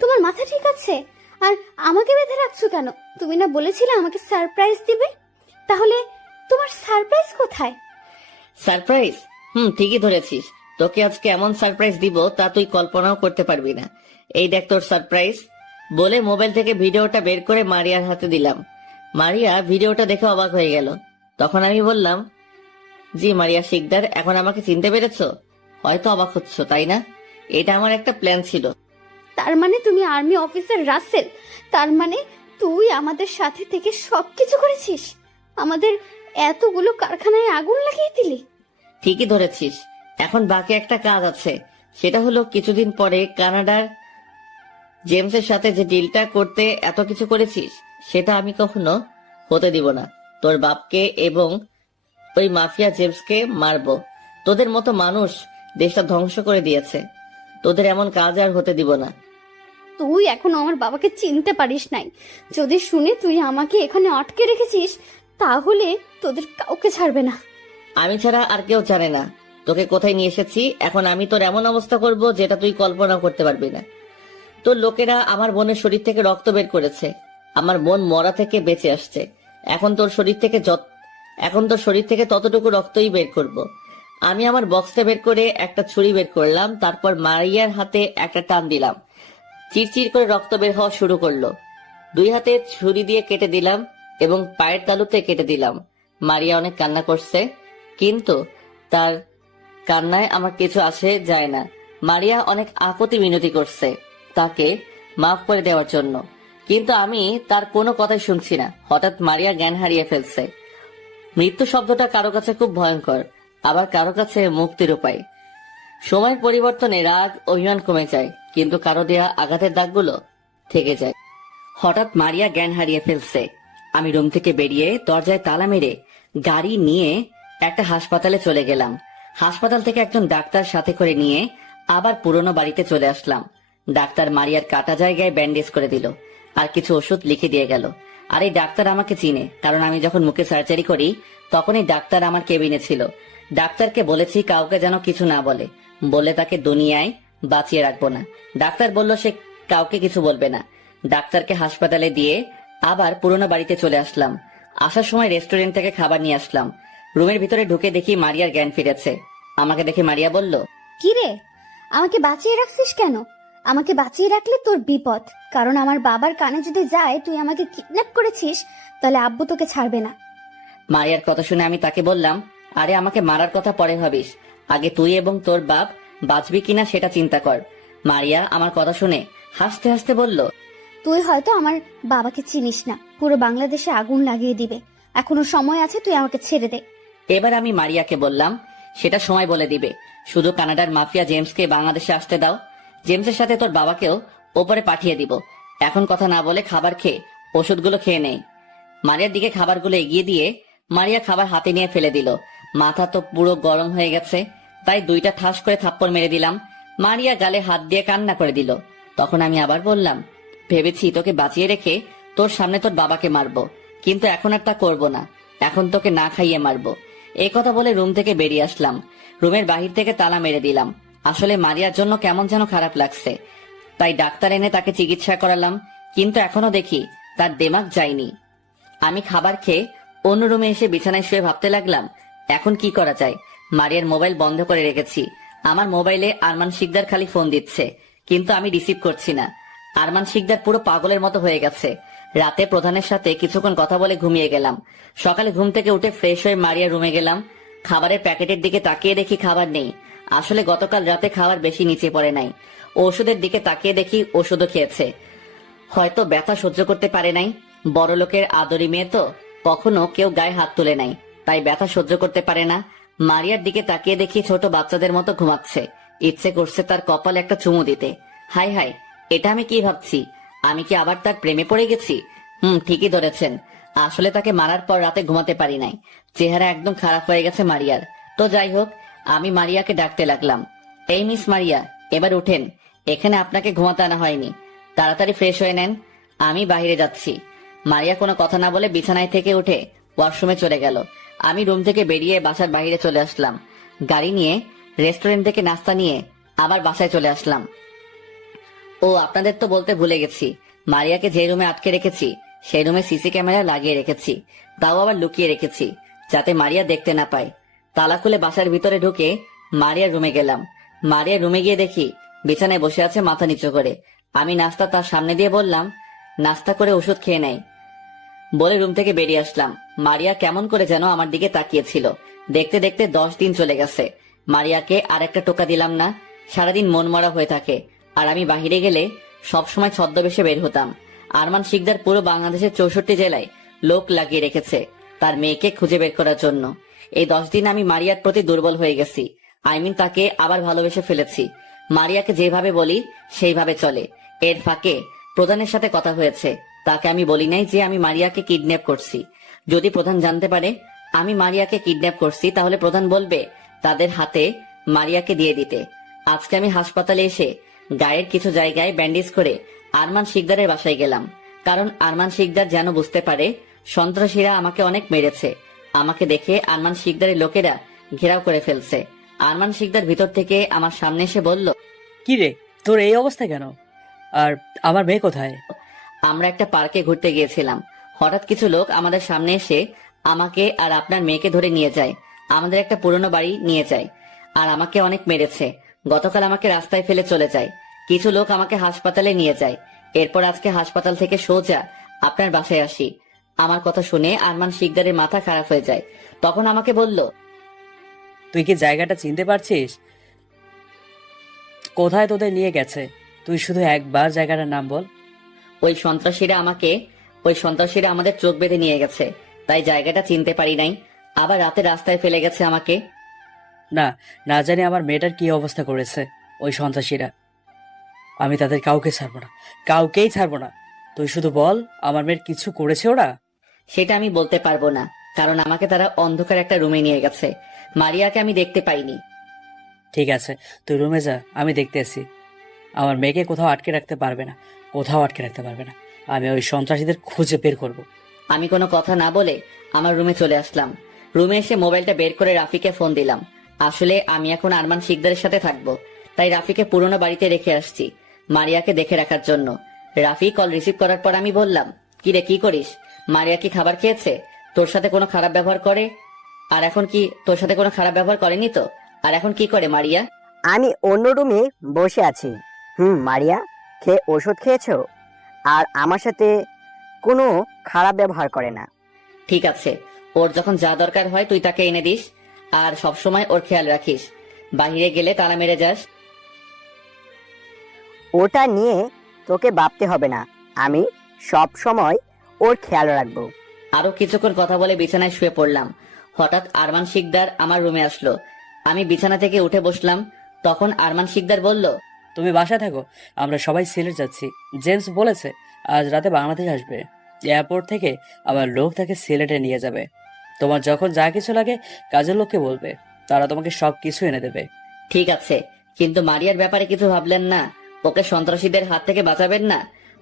তোমার মাথা ঠিক আছে? আর আমাকে বেঁধে রাখছো কেন? তুমি না বলেছিলে আমাকে সারপ্রাইজ দিবে? তাহলে তোমার সারপ্রাইজ কোথায়? সারপ্রাইজ? ঠিকই ধরেছিস। তোকে আজকে এমন সারপ্রাইজ দিব তা তুই কল্পনাও করতে পারবি না। এই দেখ তোর সারপ্রাইজ। বলে মোবাইল থেকে ভিডিওটা বের করে মারিয়ার হাতে দিলাম। মারিয়া ভিডিওটা দেখে অবাক হয়ে গেল। তখন আমি বললাম, জি মারিয়া শিকদার, এখন আমাকে চিনতে পেরেছো? হয়তো অবাক হচ্ছ, তাই না? এটা আমার একটা প্ল্যান ছিল। তার মানে তুমি আর্মি অফিসার রাসেল? তার মানে তুই আমাদের সাথে থেকে সবকিছু করেছিস? আমাদের এতগুলো কারখানায় আগুন লাগিয়ে দিলি। ঠিকই ধরেছিস। এখন বাকি একটা কাজ আছে, সেটা হলো কিছুদিন পরে কানাডার জেমসের সাথে যে ডিলটা করতে এত কিছু করেছিস, সেটা আমি কখনো হতে দিব না। তোর বাপকে এবং ওই মাফিয়া জেমসকে মারবো। তোদের মতো মানুষ দেশটা ধ্বংস করে দিয়েছে, তোদের এমন কাজ আর হতে দিব না। তুই এখনো আমার বাবাকে চিনতে পারিস নাই। যদি শুনে তুই আমাকে এখানে আটকে রেখেছিস, তাহলে তোদের কাউকে ছাড়বে না। আমি ছাড়া আর কেউ জানে না তোকে কোথায় নিয়ে এসেছি। এখন আমি তোর এমন অবস্থা করব যেটা তুই কল্পনা করতে পারবি না। তোর লোকেরা আমার বোনের শরীর থেকে রক্ত বের করেছে, আমার বোন মরা থেকে বেঁচে আসছে। এখন তোর শরীর থেকে ততটুকু রক্তই বের করব। আমি আমার বক্সটা বের করে একটা ছুরি বের করলাম, তারপর মারিয়ার হাতে একটা টান দিলাম, চিরচির করে রক্ত বের হওয়া শুরু করলো। 2 হাতে ছুরি দিয়ে কেটে দিলাম এবং পায়ের তালুতে কেটে দিলাম। মারিয়া অনেক কান্না করছে, কিন্তু তার কান্নায় আমার কিছু আসে যায় না। মারিয়া অনেক আকুতি মিনতি করছে তাকে মাফ করে দেওয়ার জন্য, কিন্তু আমি তার কোনো কথাই শুনছি না। হঠাৎ মারিয়া জ্ঞান হারিয়ে ফেলছে। মৃত্যু শব্দটা কারো কাছে খুব ভয়ঙ্কর, আবার কারো কাছে মুক্তির উপায়। সময়ের পরিবর্তনে রাগ অভিমান কমে যায়, কিন্তু কারো দেয়া আঘাতের দাগগুলো থেকে যায়। হঠাৎ মারিয়া জ্ঞান হারিয়ে ফেলছে। আমি রুম থেকে বেরিয়ে দরজায় তালা মেরে গাড়ি নিয়ে একটা হাসপাতালে চলে গেলাম। হাসপাতাল থেকে একজন ডাক্তার সাথে করে নিয়ে আবার পুরনো বাড়িতে চলে আসলাম। ডাক্তার মারিয়ার কাটা জায়গায় ব্যান্ডেজ করে দিল আর কিছু ওষুধ লিখে দিয়ে গেল। আর এই ডাক্তার আমাকে চিনে, কারণ আমি যখন মুখে সার্জারি করি তখন এই ডাক্তার আমার কেবিনে ছিল। ডাক্তারকে বলেছি কাউকে যেন কিছু না বলে, বলে তাকে দুনিয়ায় বাঁচিয়ে রাখবো না। ডাক্তার বলল সে কাউকে কিছু বলবে না। ডাক্তারকে হাসপাতালে দিয়ে আবার পুরনো বাড়িতে চলে আসলাম। আসার সময় রেস্টুরেন্ট থেকে খাবার নিয়ে আসলাম। রুমের ভিতরে ঢুকে দেখি মারিয়ার জ্ঞান ফিরেছে। আমাকে দেখে মারিয়া বলল, কি রে, আমাকে বাঁচিয়ে রাখছিস কেন? আমাকে বাঁচিয়ে রাখলে তোর বিপদ, কারণ আমার বাবার কানে যদি যায় তুই আমাকে কিডন্যাপ করেছিস, তাহলে আব্বু তোকে ছাড়বে না। মারিয়ার কথা শুনে আমি তাকে বললাম, আরে আমাকে মারার কথা পরে ভাবিস, আগে তুই এবং তোর বাপ বাঁচবি কিনা সেটা চিন্তা কর। মারিয়া আমার কথা শুনে হাসতে হাসতে বলল, তুই হয়তো আমার বাবাকে চিনিস না, পুরো বাংলাদেশে আগুন লাগিয়ে দিবে। এখনো সময় আছে, তুই আমাকে ছেড়ে দে। এবার আমি মারিয়াকে বললাম, সেটা সময় বলে দিবে। শুধু কানাডার মাফিয়া জেমসকে বাংলাদেশে আসতে দাও, জেমসের সাথে তোর বাবাকেও ওপরে পাঠিয়ে দিব। এখন কথা না বলে খাবার খেয়ে ওষুধগুলো খেয়ে নেই। মারিয়ার দিকে খাবারগুলো এগিয়ে দিয়ে মারিয়া খাবার হাতে নিয়ে ফেলে দিল। মাথা তো পুরো গরম হয়ে গেছে, তাই 2টা ঠাস করে থাপ্পড় মেরে দিলাম। মারিয়া গালে হাত দিয়ে কান্না করে দিল। তখন আমি আবার বললাম, ভেবেছি তোকে বাঁচিয়ে রেখে তোর সামনে তোর বাবাকে মারবো, কিন্তু এখন আর তা করবো না। এখন তোকে না খাইয়ে মারবো। এই কথা বলে রুম থেকে বেরিয়ে আসলাম। রুমের বাহির থেকে তালা মেরে দিলাম। আসলে মারিয়ার জন্য কেমন যেন খারাপ লাগছে, তাই ডাক্তার এনে তাকে চিকিৎসা করালাম, কিন্তু এখনো দেখি তার দেমাগ যায়নি। আমি খাবার খেয়ে অন্য রুমে এসে বিছানায় শুয়ে ভাবতে লাগলাম, এখন কি করা যায়। মারিয়ার মোবাইল বন্ধ করে রেখেছি। আমার মোবাইলে আরমান শিকদার খালি ফোন দিচ্ছে, কিন্তু আমি রিসিভ করছি না। আরমান শিকদার পুরো পাগলের মতো হয়ে গেছে। রাতে প্রধানের সাথে কিছুক্ষণ কথা বলে ঘুমিয়ে গেলাম। সকালে ঘুম থেকে উঠে ফ্রেশ হয়ে মারিয়ার রুমে গেলাম। খাবারের প্যাকেটের দিকে তাকিয়ে দেখি খাবার নেই। আসলে গতকাল রাতে খাবার বেশি নিচে পড়ে নাই। ওষুধের দিকে তাকিয়ে দেখি ওষুধও খেয়েছে। হয়তো ব্যথা সহ্য করতে পারে নাই। বড় লোকের আদরি মেয়ে তো, কখনো কেউ গায়ে হাত তুলে নাই, তাই ব্যথা সহ্য করতে পারে না। মারিয়ার দিকে তাকিয়ে দেখি ছোট বাচ্চাদের মতো ঘুমাচ্ছে। ইচ্ছে করছে তার কপালে একটা চুমু দিতে। হাই হাই, এটা আমি কি ভাবছি? আমি কি আবার তার প্রেমে পড়ে গেছি? ঠিকই ধরেছেন। আসলে তাকে মারার পর রাতে ঘুমাতে পারি নাই। চেহারা একদম খারাপ হয়ে গেছে মারিয়ার। তো যাই হোক, আমি মারিয়াকে ডাকতে লাগলাম, এই মিস মারিয়া, এবার উঠেন। এখানে আপনাকে ঘুমাতে আনা হয়নি, তাড়াতাড়ি ফ্রেশ হয়ে নেন, আমি বাইরে যাচ্ছি। মারিয়া কোনো কথা না বলে বিছানায় থেকে উঠে ওয়াশরুমে চলে গেল। আমি রুম থেকে বেরিয়ে বাসার বাইরে চলে আসলাম। গাড়ি নিয়ে রেস্টুরেন্ট থেকে নাস্তা নিয়ে আবার বাসায় চলে আসলাম। ও আপনাদের তো বলতে ভুলে গেছি, মারিয়াকে যে রুমে আটকে রেখেছি সেই রুমে সিসি ক্যামেরা লাগিয়ে রেখেছি, তাও আবার লুকিয়ে রেখেছি যাতে মারিয়া দেখতে না পায়। তালা খুলে বাসার ভিতরে ঢুকে মারিয়ার রুমে গেলাম। মারিয়ার রুমে গিয়ে দেখি বিছানায় বসে আছে মাথা নিচু করে। আমি নাস্তা তার সামনে দিয়ে বললাম, নাস্তা করে ওষুধ খেয়ে নেয় বলে রুম থেকে বেরিয়ে আসলাম। মারিয়া কেমন করে যেন আমার দিকে তাকিয়েছিল। দেখতে দেখতে 10 দিন চলে গেছে। মারিয়াকে আর একটা টোকা দিলাম না। সারাদিন মনমরা হয়ে থাকে, আর আমি বাহিরে গেলে সবসময় ছদ্মবেশে বের হতাম। আরমান শিকদার পুরো বাংলাদেশের 64 জেলায় লোক লাগিয়ে রেখেছে। তার মেয়েকে খুঁজে বের করার জন্য। এই 10 দিন আমি মারিয়ার প্রতি দুর্বল হয়ে গেছি। তাকে আবার ভালোবেসে ফেলেছি। মারিয়াকে যেভাবে বলি সেইভাবে চলে। এর ফাঁকে প্রধানের সাথে কথা হয়েছে। তাকে আমি বলি নাই যে আমি মারিয়াকে কিডন্যাপ করছি। যদি প্রধান জানতে পারে আমি মারিয়াকে কিডন্যাপ করছি, তাহলে প্রধান বলবে তাদের হাতে মারিয়াকে দিয়ে দিতে। আজকে আমি হাসপাতালে এসে গায়ের কিছু জায়গায় ব্যান্ডেজ করে আরমান শিকদারের বাসায় গেলাম, কারণ আরমান শিকদার যেন বুঝতে পারে সন্ত্রাসীরা আমাকে অনেক মেরেছে। আমাকে দেখে আরমান শিকদারের লোকেরা ঘেরাও করে ফেলছে। আরমান শিকদার ভিতর থেকে আমার সামনে এসে বলল, কি রে, তোর এই অবস্থা কেন? আর আমার মেয়ে কোথায়? আমরা একটা পার্কে ঘুরতে গিয়েছিলাম। হঠাৎ কিছু লোক আমাদের সামনে এসে আমাকে আর আপনার মেয়েকে ধরে নিয়ে যায়। আমাদের একটা পুরনো বাড়ি নিয়ে যায় আর আমাকে অনেক মেরেছে। গতকাল আমাকে রাস্তায় ফেলে চলে যায়। কিছু লোক আমাকে হাসপাতালে নিয়ে যায়। এরপর আজকে হাসপাতাল থেকে সোজা আপনার বাসায় আসি। আমার কথা শুনে আরমান শিকদারের মাথা খারাপ হয়ে যায়। তখন আমাকে বলল, তুই কি জায়গাটা চিনতে পারছিস? কোথায় তোদের নিয়ে গেছে? তুই শুধু একবার জায়গাটার নাম বল। ওই সন্ত্রাসীরা আমাদের চোখ বেঁধে নিয়ে গেছে, তাই জায়গাটা চিনতে পারি নাই। আবার রাতে রাস্তায় ফেলে গেছে আমাকে। না, না জানি আমার মেয়েটার কি অবস্থা করেছে ওই সন্ত্রাসীরা। আমি তাদের কাউকে ছাড়বো না, কাউকেই ছাড়বো না। তুই শুধু বল, আমার মেয়ের কিছু করেছে ওরা? সেটা আমি বলতে পারবো না, কারণ আমাকে তারা অন্ধকার একটা রুমে নিয়ে গেছে। মারিয়াকে আমি দেখতে পাইনি। ঠিক আছে, তুই রুমে যা, আমি দেখতে আসি। আমার মেয়েকে কোথাও আটকে রাখতে পারবে না, কোথাও আটকে রাখতে পারবে না। আমি ওই সন্ত্রাসীদের খুঁজে বের করব। আমি কোনো কথা না বলে আমার রুমে চলে আসলাম। রুমে এসে মোবাইলটা বের করে রাফিকে ফোন দিলাম। আসলে আমি এখন আরমান শিকদারের সাথে থাকবো, তাই রাফিকে পুরোনো বাড়িতে রেখে আসছি মারিয়াকে দেখে রাখার জন্য। রাফি কল রিসিভ করার পর আমি বললাম, কি রে, কি করিস? মারিয়া কি খাবার খেয়েছে? তোর সাথে কোনো খারাপ ব্যবহার করে? আর এখন কি তোর সাথে কোনো খারাপ ব্যবহার করেনি তো? আর এখন কি করে মারিয়া? আমি অন্য রুমে বসে আছি। মারিয়া, খেয়ে ওষুধ খেয়েছো? আর আমার সাথে কোনো খারাপ ব্যবহার করে না। ঠিক আছে, ওর যখন যা দরকার হয় তুই তাকে এনে দিস, আর সবসময় ওর খেয়াল রাখিস। বাহিরে গেলে তালা মেরে যাস। ওটা নিয়ে তোকে ভাবতে হবে না, আমি সব সময় ওর খেয়াল রাখবো। আরো কিছুক্ষণ কথা বলে বিছানায় শুয়ে পড়লাম। হঠাৎ আরমান শিকদার আমার রুমে আসলো। আমি বিছানা থেকে উঠে বসলাম। তখন আরমান শিকদার বলল, তুমি বাসায় থাকো, আমরা সবাই সিলেট যাচ্ছি। জেমস বলেছে আজ রাতে বাংলাদেশ আসবে। এয়ারপোর্ট থেকে আবার লোক তাকে সিলেটে নিয়ে যাবে। তোমার যখন যা কিছু লাগে কাজের লোককে বলবে, তারা তোমাকে সব কিছু এনে দেবে। ঠিক আছে, কিন্তু মারিয়ার ব্যাপারে কিছু ভাবলেন না? ওকে সন্ত্রাসীদের হাত থেকে বাঁচাবেন না?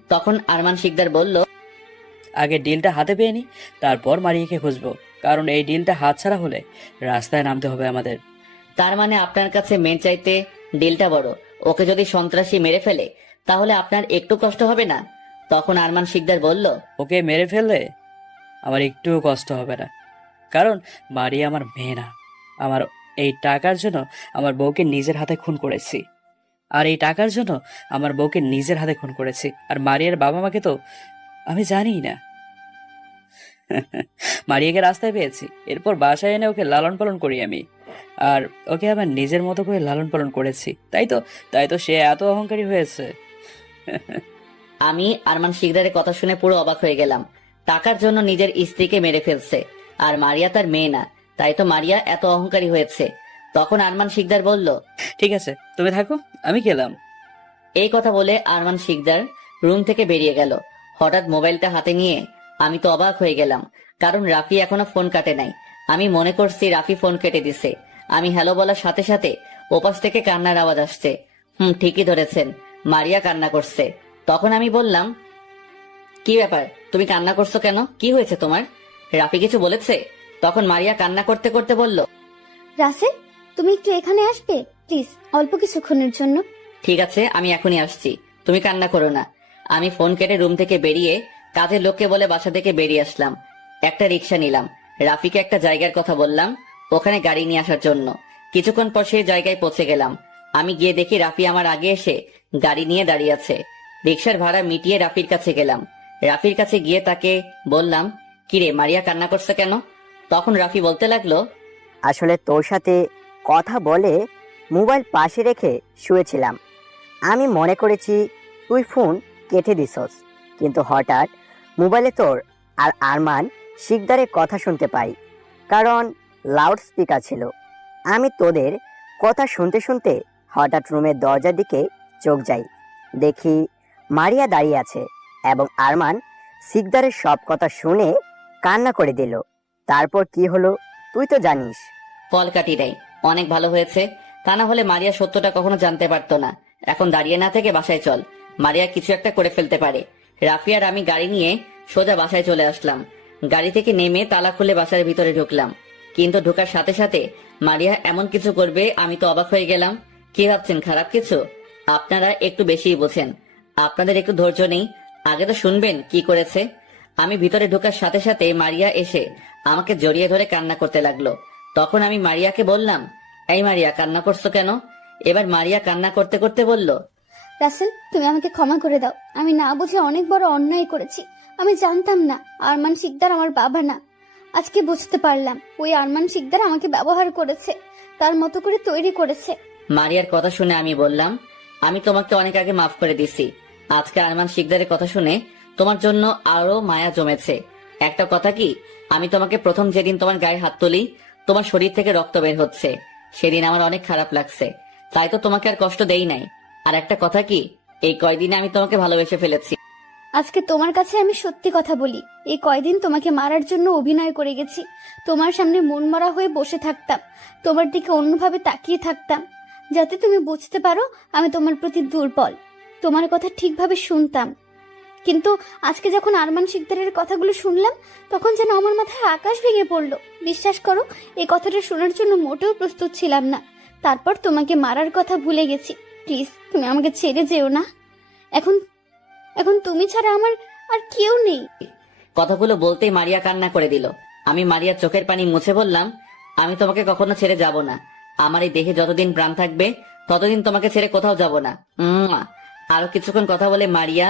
তখন আরমান শিকদার বলল, আগে ডিলটা হাতে পেয়ে নি, তারপর মারিয়াকে খুঁজবো। কারণ এই ডিলটা হাতছাড়া হলে রাস্তায় নামতে হবে আমাদের। তার মানে আপনার কাছে মেন চাইতে ডিলটা বড়। ওকে যদি সন্ত্রাসী মেরে ফেলে তাহলে আপনার একটু কষ্ট হবে না? তখন আরমান শিকদার বলল, ওকে মেরে ফেললে আমার একটুও কষ্ট হবে না, কারণ মারিয়া আমার মেয়ে না। আমার এই টাকার জন্য আমার বউকে নিজের হাতে খুন করেছি। আর এই টাকার জন্য আমার বউকে নিজের হাতে খুন করেছি। আর মারিয়ার বাবা মাকে তো আমি জানি না। মারিয়াকে রাস্তায় পেয়েছি, এরপর বাসায় এনে ওকে লালন পালন করি আমি। আর ওকে আমার নিজের মতো করে লালন পালন করেছি, তাই তো সে এত অহংকারী হয়েছে। আমি আরমান শিকদারের কথা শুনে পুরো অবাক হয়ে গেলাম। টাকার জন্য নিজের স্ত্রীকে মেরে ফেলছে, আর মারিয়া তার মেয়ে না, তাই তো মারিয়া এত অহংকারী হয়েছে। তখন আরমান শিকদার বলল, ঠিক আছে, তুমি থাকো, আমি গেলাম। এই কথা বলে আরমান শিকদার রুম থেকে বেরিয়ে গেল। হঠাৎ মোবাইলটা হাতে নিয়ে আমি তো অবাক হয়ে গেলাম, কারণ রাফি এখনো ফোন কাটে নাই। আমি মনে করছি রাফি ফোন কেটে দিছে। আমি হ্যালো বলার সাথে সাথে ওপাশ থেকে কান্নার আওয়াজ আসছে। ঠিকই ধরেছেন, মারিয়া কান্না করছে। তখন আমি বললাম, কি ব্যাপার, তুমি কান্না করছো কেন? কি হয়েছে তোমার? রাফি কিছু বলেছে? তখন মারিয়া কান্না করতে করতে বলল, রাসেল, তুমি একটু এখানে আসবে প্লিজ, অল্প কিছুক্ষণের জন্য। ঠিক আছে, আমি এখনই আসছি, তুমি কান্না করো না। আমি ফোন কেটে রুম থেকে বেরিয়ে কাজের লোককে বলে বাসা থেকে বেরিয়ে আসলাম। একটা রিক্সা নিলাম। রাফিকে একটা জায়গার কথা বললাম, ওখানে গাড়ি নিয়ে আসার জন্য। কিছুক্ষণ পর সেই জায়গায় পৌঁছে গেলাম। আমি গিয়ে দেখি রাফি আমার আগে এসে গাড়ি নিয়ে দাঁড়িয়ে আছে। রিক্সার ভাড়া মিটিয়ে রাফির কাছে গেলাম। রাফির কাছে গিয়ে তাকে বললাম, কিরে, মারিয়া কান্না করছে কেন? তখন রাফি বলতে লাগলো, আসলে তোর সাথে কথা বলে মোবাইল পাশে রেখে শুয়েছিলাম। আমি মনে করেছি তুই ফোন কেটে দিছস, কিন্তু হঠাৎ মোবাইলে তোর আর আরমান শিকদারের কথা শুনতে পাই, কারণ লাউড স্পিকার ছিল। আমি তোদের কথা শুনতে শুনতে হঠাৎ রুমের দরজার দিকে চোখ যাই। দেখি মারিয়া দাঁড়িয়ে আছে এবং আরমান শিকদারের সব কথা শুনে কান্না করে দিল। তারপর কি হলো তুই তো জানিস। ফল কাটি দেয়, অনেক ভালো হয়েছে। তা না হলে মারিয়া সত্যটা কখনো জানতে পারতো না। এখন দাঁড়িয়ে না থেকে বাসায় চল, মারিয়া কিছু একটা করে ফেলতে পারে। রাফি আর আমি গাড়ি নিয়ে সোজা বাসায় চলে আসলাম। গাড়ি থেকে নেমে তালা খুলে বাসার ভিতরে ঢুকলাম, কিন্তু ঢোকার সাথে সাথে মারিয়া এমন কিছু করবে আমি তো অবাক হয়ে গেলাম। কি ভাবছেন খারাপ কিছু? আপনারা একটু বেশিই বোঝেন, আপনাদের একটু ধৈর্য নেই। আগে তো শুনবেন কি করেছে। আমি ভিতরে ঢোকার সাথে সাথে মারিয়া এসে আমাকে জড়িয়ে ধরে কান্না করতে লাগলো। তখন আমি মারিয়াকে বললাম, এই মারিয়া, কান্না করছো কেন? এবার মারিয়া কান্না করতে করতে বলল, রাসেল, তুমি আমাকে ক্ষমা করে দাও। আমি না বুঝে অনেক বড় অন্যায় করেছি। আমি জানতাম না আরমান শিকদার আমার বাবা না। আজকে বুঝতে পারলাম ওই আরমান শিকদার আমাকে ব্যবহার করেছে, তার মতো করে তৈরি করেছে। মারিয়ার কথা শুনে আমি বললাম, আমি তোমাকে অনেক আগে মাফ করে দিছি। আজকে আরমান শিকদারের কথা শুনে তোমার জন্য আরো মায়া জমেছে। একটা কথা কি, আমি তোমাকে প্রথম যেদিন তোমার গায়ে হাত তুলি তোমার শরীর থেকে রক্ত বের হচ্ছে, সেদিন আমার অনেক খারাপ লাগছে। তাই তো তোমাকে আর কষ্ট দেই নাই। আর একটা কথা কি, এই কয়দিনে আমি তোমাকে ভালোবেসে ফেলেছি। আজকে তোমার কাছে আমি সত্যি কথা বলি, এই কয়দিন তোমাকে মারার জন্য অভিনয় করে গেছি। তোমার সামনে মন মরা হয়ে বসে থাকতাম, তোমার দিকে অন্যভাবে তাকিয়ে থাকতাম, যাতে তুমি বুঝতে পারো আমি তোমার প্রতি দুর্বল। তোমার কথা ঠিকভাবে শুনতাম। কিন্তু আজকে যখন আরমান শিকদারের কথাগুলো শুনলাম, তখন যেন আমার মাথায় আকাশ ভেঙে পড়লো। বিশ্বাস করো, এই কথাটা শোনার জন্য মোটেও প্রস্তুত ছিলাম না। তারপর তোমাকে মারার কথা ভুলে গেছি। প্লিজ, তুমি আমাকে ছেড়ে যেও না। এখন এখন তুমি ছাড়া আমার আর কেউ নেই। কথাগুলো বলতেই মারিয়া কান্না করে দিল। আমি মারিয়ার চোখের পানি মুছে বললাম, আমি তোমাকে কখনো ছেড়ে যাব না। আমার এই দেহে যতদিন প্রাণ থাকবে ততদিন তোমাকে ছেড়ে কোথাও যাব না। আরো কিছুক্ষণ কথা বলে মারিয়া,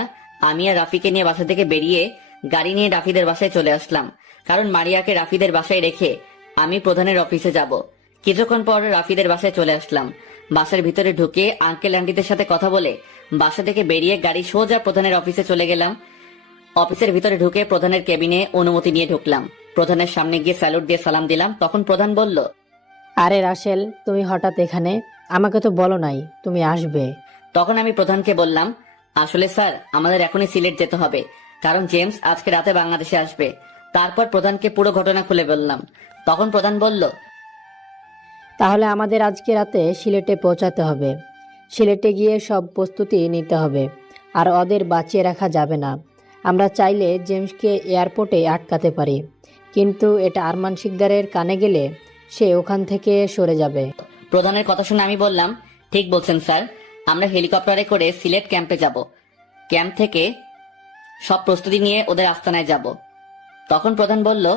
আমি আর রাফিকে নিয়ে বাসা থেকে বেরিয়ে গাড়ি নিয়ে রাফিদের বাসায় চলে আসলাম। কারণ মারিয়াকে রাফিদের বাসায় রেখে আমি প্রধানের অফিসে যাব। কিছুক্ষণ পর রাফিদের বাসায় চলে আসলাম। বাসার ভিতরে ঢুকে আঙ্কেল আন্টিদের সাথে কথা বলে বাসা থেকে বেরিয়ে গাড়ি সোজা প্রধানের অফিসে চলে গেলাম। অফিসের ভিতরে ঢুকে প্রধানের কেবিনে অনুমতি নিয়ে ঢুকলাম। প্রধানের সামনে গিয়ে স্যালুট দিয়ে সালাম দিলাম। তখন প্রধান বলল, আরে রাসেল, তুমি হঠাৎ এখানে? আমাকে তো বলো নাই তুমি আসবে। তখন আমি প্রধানকে বললাম, আসলে স্যার, আমাদের এখনই সিলেট যেতে হবে, কারণ জেমস আজকে রাতে বাংলাদেশে আসবে। তারপর প্রধানকে পুরো ঘটনা খুলে বললাম। তখন প্রধান বলল, তাহলে আমাদের আজকে রাতে সিলেটে পৌঁছাতে হবে। সিলেটে গিয়ে সব প্রস্তুতি নিতে হবে, আর ওদের বাঁচিয়ে রাখা যাবে না। আমরা চাইলে জেমসকে এয়ারপোর্টে আটকাতে পারি, কিন্তু এটা আরমান শিকদারের কানে গেলে সে ওখান থেকে সরে যাবে। প্রধানের কথা শুনে আমি বললাম, ঠিক বলছেন স্যার, আমরা হেলিকপ্টারে করে সিলেট ক্যাম্পে যাব। ক্যাম্প থেকে সব প্রস্তুতি নিয়ে ওদের আস্তানায় যাব। তখন প্রধান বলল,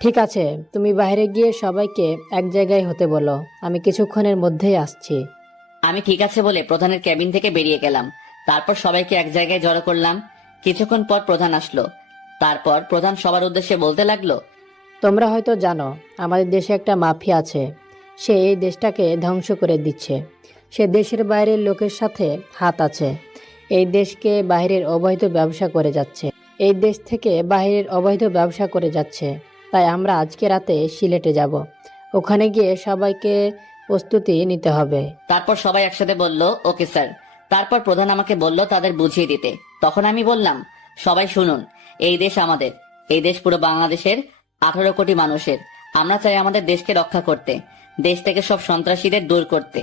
ঠিক আছে, তুমি বাইরে গিয়ে সবাইকে এক জায়গায় হতে বলো, আমি কিছুক্ষণের মধ্যেই আসছি। আমি ঠিক আছে বলে প্রধানের কেবিন থেকে বেরিয়ে গেলাম। তারপর সবাইকে এক জায়গায় জড়ো করলাম। কিছুক্ষণ পর প্রধান আসলো। তারপর প্রধান সবার উদ্দেশ্যে বলতে লাগলো, তোমরা হয়তো জানো আমাদের দেশে একটা মাফিয়া আছে। সে এই দেশটাকে ধ্বংস করে দিচ্ছে। সে দেশের বাইরের লোকের সাথে হাত আছে। এই দেশকে বাইরের অবৈধ ব্যবসা করে যাচ্ছে। এই দেশ থেকে বাইরের অবৈধ ব্যবসা করে যাচ্ছে। তাই আমরা আজকে রাতে সিলেটে যাব। ওখানে গিয়ে সবাইকে প্রস্তুতি নিতে হবে। তারপর সবাই একসাথে বলল, ওকে স্যার। তারপর প্রধান আমাকে বলল তাদের বুঝিয়ে দিতে। তখন আমি বললাম, সবাই শুনুন, এই দেশ আমাদের। এই দেশ পুরো বাংলাদেশের 18 কোটি মানুষের। আমরা চাই আমাদের দেশকে রক্ষা করতে, দেশ থেকে সব সন্ত্রাসীদের দূর করতে।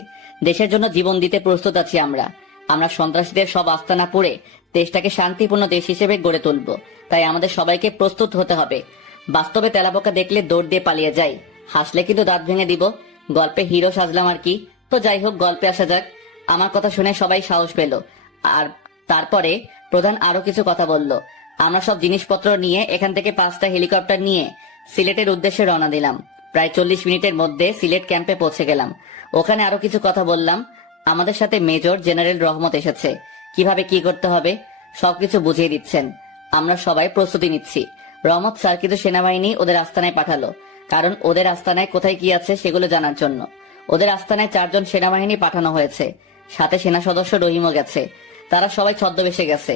দেশের জন্য জীবন দিতে প্রস্তুত আছি আমরা। আমরা সন্ত্রাসীদের সব আস্তানা পুড়ে দেশটাকে শান্তিপূর্ণ দেশ হিসেবে গড়ে তুলব। তাই আমাদের সবাইকে প্রস্তুত হতে হবে। বাস্তবে তেলাপোকা দেখলে দৌড় দিয়ে পালিয়ে যাই, হাসলে কিন্তু দাঁত ভেঙে দিব। গল্পে হিরো সাজলাম আর কি। তো যাই হোক, গল্পে আসা যাক। আমার কথা শুনে সবাই সাহস পেল। আর তারপরে প্রধান আরো কিছু কথা বলল। আমরা সব জিনিসপত্র নিয়ে এখান থেকে 5টা হেলিকপ্টার নিয়ে সিলেটের উদ্দেশ্যে রওনা দিলাম। প্রায় 40 মিনিটের মধ্যে সিলেট ক্যাম্পে পৌঁছে গেলাম। ওখানে আরো কিছু কথা বললাম। আমাদের সাথে মেজর জেনারেল রহমত এসেছে। কিভাবে কি করতে হবে সবকিছু বুঝিয়ে দিচ্ছেন। আমরা সবাই প্রস্তুতি নিচ্ছি। রহমত স্যার কিন্তু সেনাবাহিনী ওদের আস্তানায় পাঠালো, কারণ ওদের আস্তানায় কোথায় কি আছে সেগুলো জানার জন্য। ওদের আস্তানায় 4 জন সেনাবাহিনী পাঠানো হয়েছে, সাথে সেনা সদস্য রহিমও গেছে। তারা সবাই ছদ্মবেশে গেছে।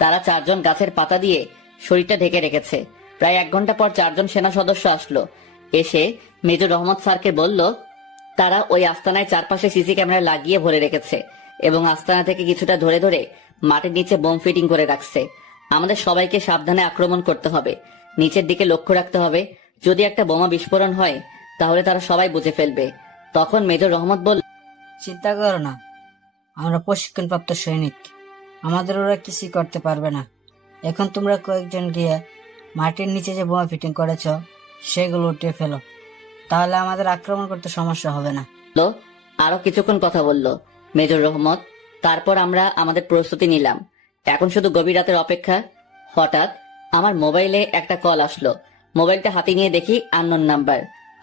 তারা 4 জন গাছের পাতা দিয়ে শরীরটা ঢেকে রেখেছে। প্রায় 1 ঘন্টা পর 4জন সেনা সদস্য আসলো। এসে মেজর রহমত স্যারকে বলল, তারা ওই আস্তানায় চারপাশে সিসি ক্যামেরা লাগিয়ে ভরে রেখেছে এবং আস্তানা থেকে কিছুটা ধরে ধরে মাটির নিচে বোম ফিটিং করে রাখছে। আমাদের সবাইকে সাবধানে আক্রমণ করতে হবে, নিচের দিকে লক্ষ্য রাখতে হবে। যদি একটা বোমা বিস্ফোরণ হয় তাহলে তারা সবাই বুঝে ফেলবে। তখন মেজর রহমত বলল, চিন্তা করো না, আমরা প্রশিক্ষণপ্রাপ্ত সৈনিক, আমাদের ওরা কিছুই করতে পারবে না। এখন তোমরা কয়েকজন গিয়ে মাটির নিচে যে বোমা ফিটিং করেছ সেগুলো উঠিয়ে ফেলো, তাহলে আমাদের আক্রমণ করতে সমস্যা হবে না। আরো কিছুক্ষণ কথা বলল মেজর রহমত। তারপর আমরা আমাদের প্রস্তুতি নিলাম। এখন শুধু গভীর রাতের অপেক্ষা। হঠাৎ আমার মোবাইলে একটা কল আসলো। মোবাইলটা হাতে নিয়ে দেখি আননোন নাম্বার।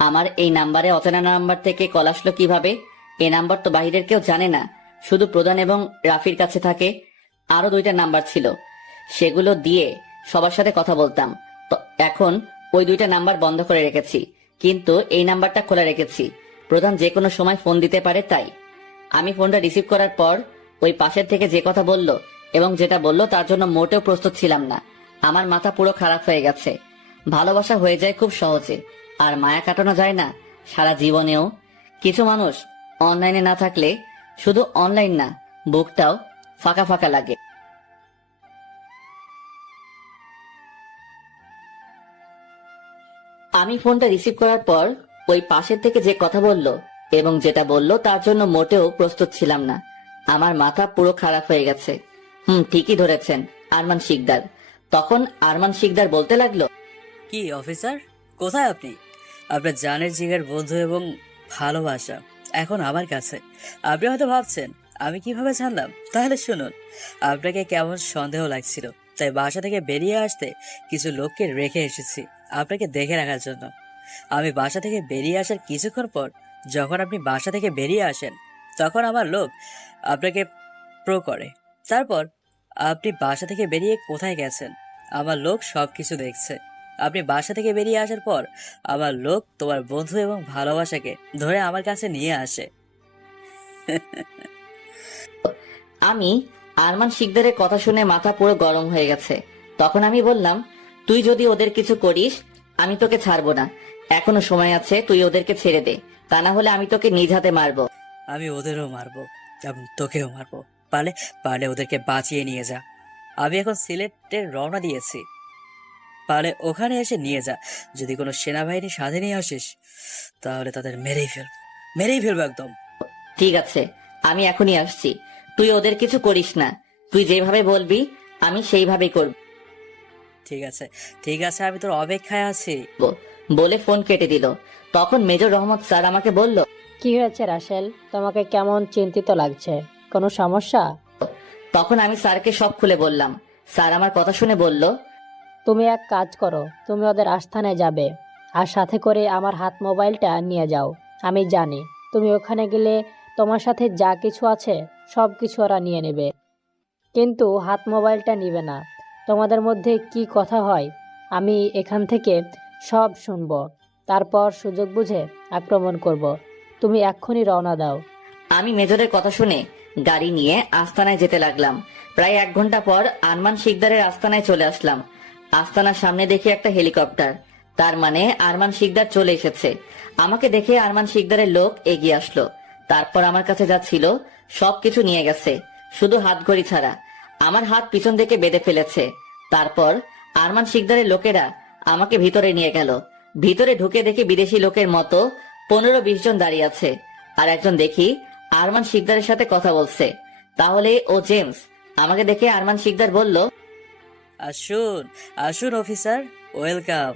আমার এই নাম্বারে অচেনা নাম্বার থেকে কল আসলো কিভাবে? এই নাম্বার তো বাহিরের কেউ জানে না, শুধু প্রধান এবং রাফির কাছে থাকে। আরো 2টা নাম্বার ছিল, সেগুলো দিয়ে সবার সাথে কথা বলতাম। তো এখন ওই 2টা নাম্বার বন্ধ করে রেখেছি, কিন্তু এই নাম্বারটা খোলা রেখেছি। প্রধান যে কোনো সময় ফোন দিতে পারে, তাই আমি ফোনটা রিসিভ করার পর ওই পাশের থেকে যে কথা বলল এবং যেটা বলল তার জন্য মোটেও প্রস্তুত ছিলাম না। আমার মাথা পুরো খারাপ হয়ে গেছে। ভালোবাসা হয়ে যায় খুব সহজে, আর মায়া কাটানো যায় না সারা জীবনেও। কিছু মানুষ অনলাইনে না থাকলে শুধু অনলাইন না, বুকটাও ফাঁকা ফাঁকা লাগে। আমি ফোনটা রিসিভ করার পর ওই পাশের থেকে যে কথা বলল এবং যেটা বলল তার জন্য মোটেও প্রস্তুত ছিলাম না। আমার মাথা পুরো খারাপ হয়ে গেছে। ঠিকই ধরেছেন, আরমান শিকদার। তখন আরমান শিকদার বলতে লাগলো, কি অফিসার, কোথায় আপনি? আপনার জানের জিগের বন্ধু এবং ভালোবাসা এখন আমার কাছে। আপনি হয়তো ভাবছেন আমি কিভাবে জানলাম, তাহলে শুনুন। আপনাকে কেমন সন্দেহ লাগছিল, তাই বাসা থেকে বেরিয়ে আসতে কিছু লোককে রেখে এসেছি আপনাকে দেখে রাখার জন্য। আমি বাসা থেকে বেরিয়ে আসার কিছুক্ষণ পর যখন আপনি বাসা থেকে বেরিয়ে আসেন তখন আমার লোক আপনাকে প্রো করে। তারপর আপনি বাসা থেকে বেরিয়ে কোথায় গেছেন আমার লোক সবকিছু দেখছে। আপনি বাসা থেকে বেরিয়ে আসার পর আমার লোক তোমার বন্ধু এবং ভালোবাসাকে ধরে আমার কাছে নিয়ে আসে। আমি আরমান শিকদারের কথা শুনে মাথা পুরো গরম হয়ে গেছে। তখন আমি বললাম, তুই যদি ওদের কিছু করিস আমি তোকে ছাড়বো না। এখনো সময় আছে, তুই ওদেরকে ছেড়ে দে, তা না হলে আমি তোকে নিজ হাতে মারবো। আমি ওদেরও মারবো এবং তোকেও মারবো। পারলে পারলে ওদেরকে বাঁচিয়ে নিয়ে যা। আমি এখন সিলেটে রওনা দিয়েছি, পারলে ওখানে এসে নিয়ে যা। যদি কোনো সেনাবাহিনী সাথে নিয়ে আসিস তাহলে তাদের মেরেই ফেলবো একদম। ঠিক আছে, আমি এখনই আসছি। তুই ওদের কিছু করিস না, তুই যেভাবে বলবি আমি সেইভাবেই করব। ঠিক আছে, আমি তোর অপেক্ষায় আছি। বলে ফোন কেটে দিল। তখন মেজর রহমত স্যার আমাকে বলল, কি হয়েছে রাসেল, তোমাকে কেমন চিন্তিত লাগছে? কোনো সমস্যা? তখন আমি স্যারকে সব খুলে বললাম। স্যার আমার কথা শুনে বলল, তুমি এক কাজ করো, তুমি ওদের আস্থানে যাবে আর সাথে করে আমার হাত মোবাইলটা নিয়ে যাও। আমি জানি তুমি ওখানে গেলে তোমার সাথে যা কিছু আছে সব কিছু ওরা নিয়ে নেবে, কিন্তু হাত মোবাইলটা নিবে না। তোমাদের মধ্যে কি কথা হয় আমি এখান থেকে সব শুনবো, তারপর সুযোগ বুঝে আক্রমণ করব। তুমি এক্ষুনি রওনা দাও। আমি মেজরের কথা শুনে গাড়ি নিয়ে আস্তানায় যেতে লাগলাম। প্রায় 1 ঘন্টা পর আরমান শিকদারের আস্তানায় চলে আসলাম। আস্তানার সামনে দেখি একটা হেলিকপ্টার, তার মানে আরমান শিকদার চলে এসেছে। আমাকে দেখে আরমান শিকদারের লোক এগিয়ে আসলো। তারপর আমার কাছে যা ছিল সবকিছু নিয়ে গেছে, শুধু হাতঘড়ি ছাড়া। আমার হাত পিছন থেকে বেঁধে ফেলেছে। তারপর আরমান শিকদারের লোকেরা আমাকে ভিতরে নিয়ে গেল। ভিতরে ঢুকে দেখি বিদেশি লোকের মতো 15-20 জন দাঁড়িয়ে আছে, আর একজন দেখি আরমান শিকদারের সাথে কথা বলছে। তাহলে ও জেমস। আমাকে দেখে আরমান শিকদার বলল, আসুন আসুন অফিসার, ওয়েলকাম।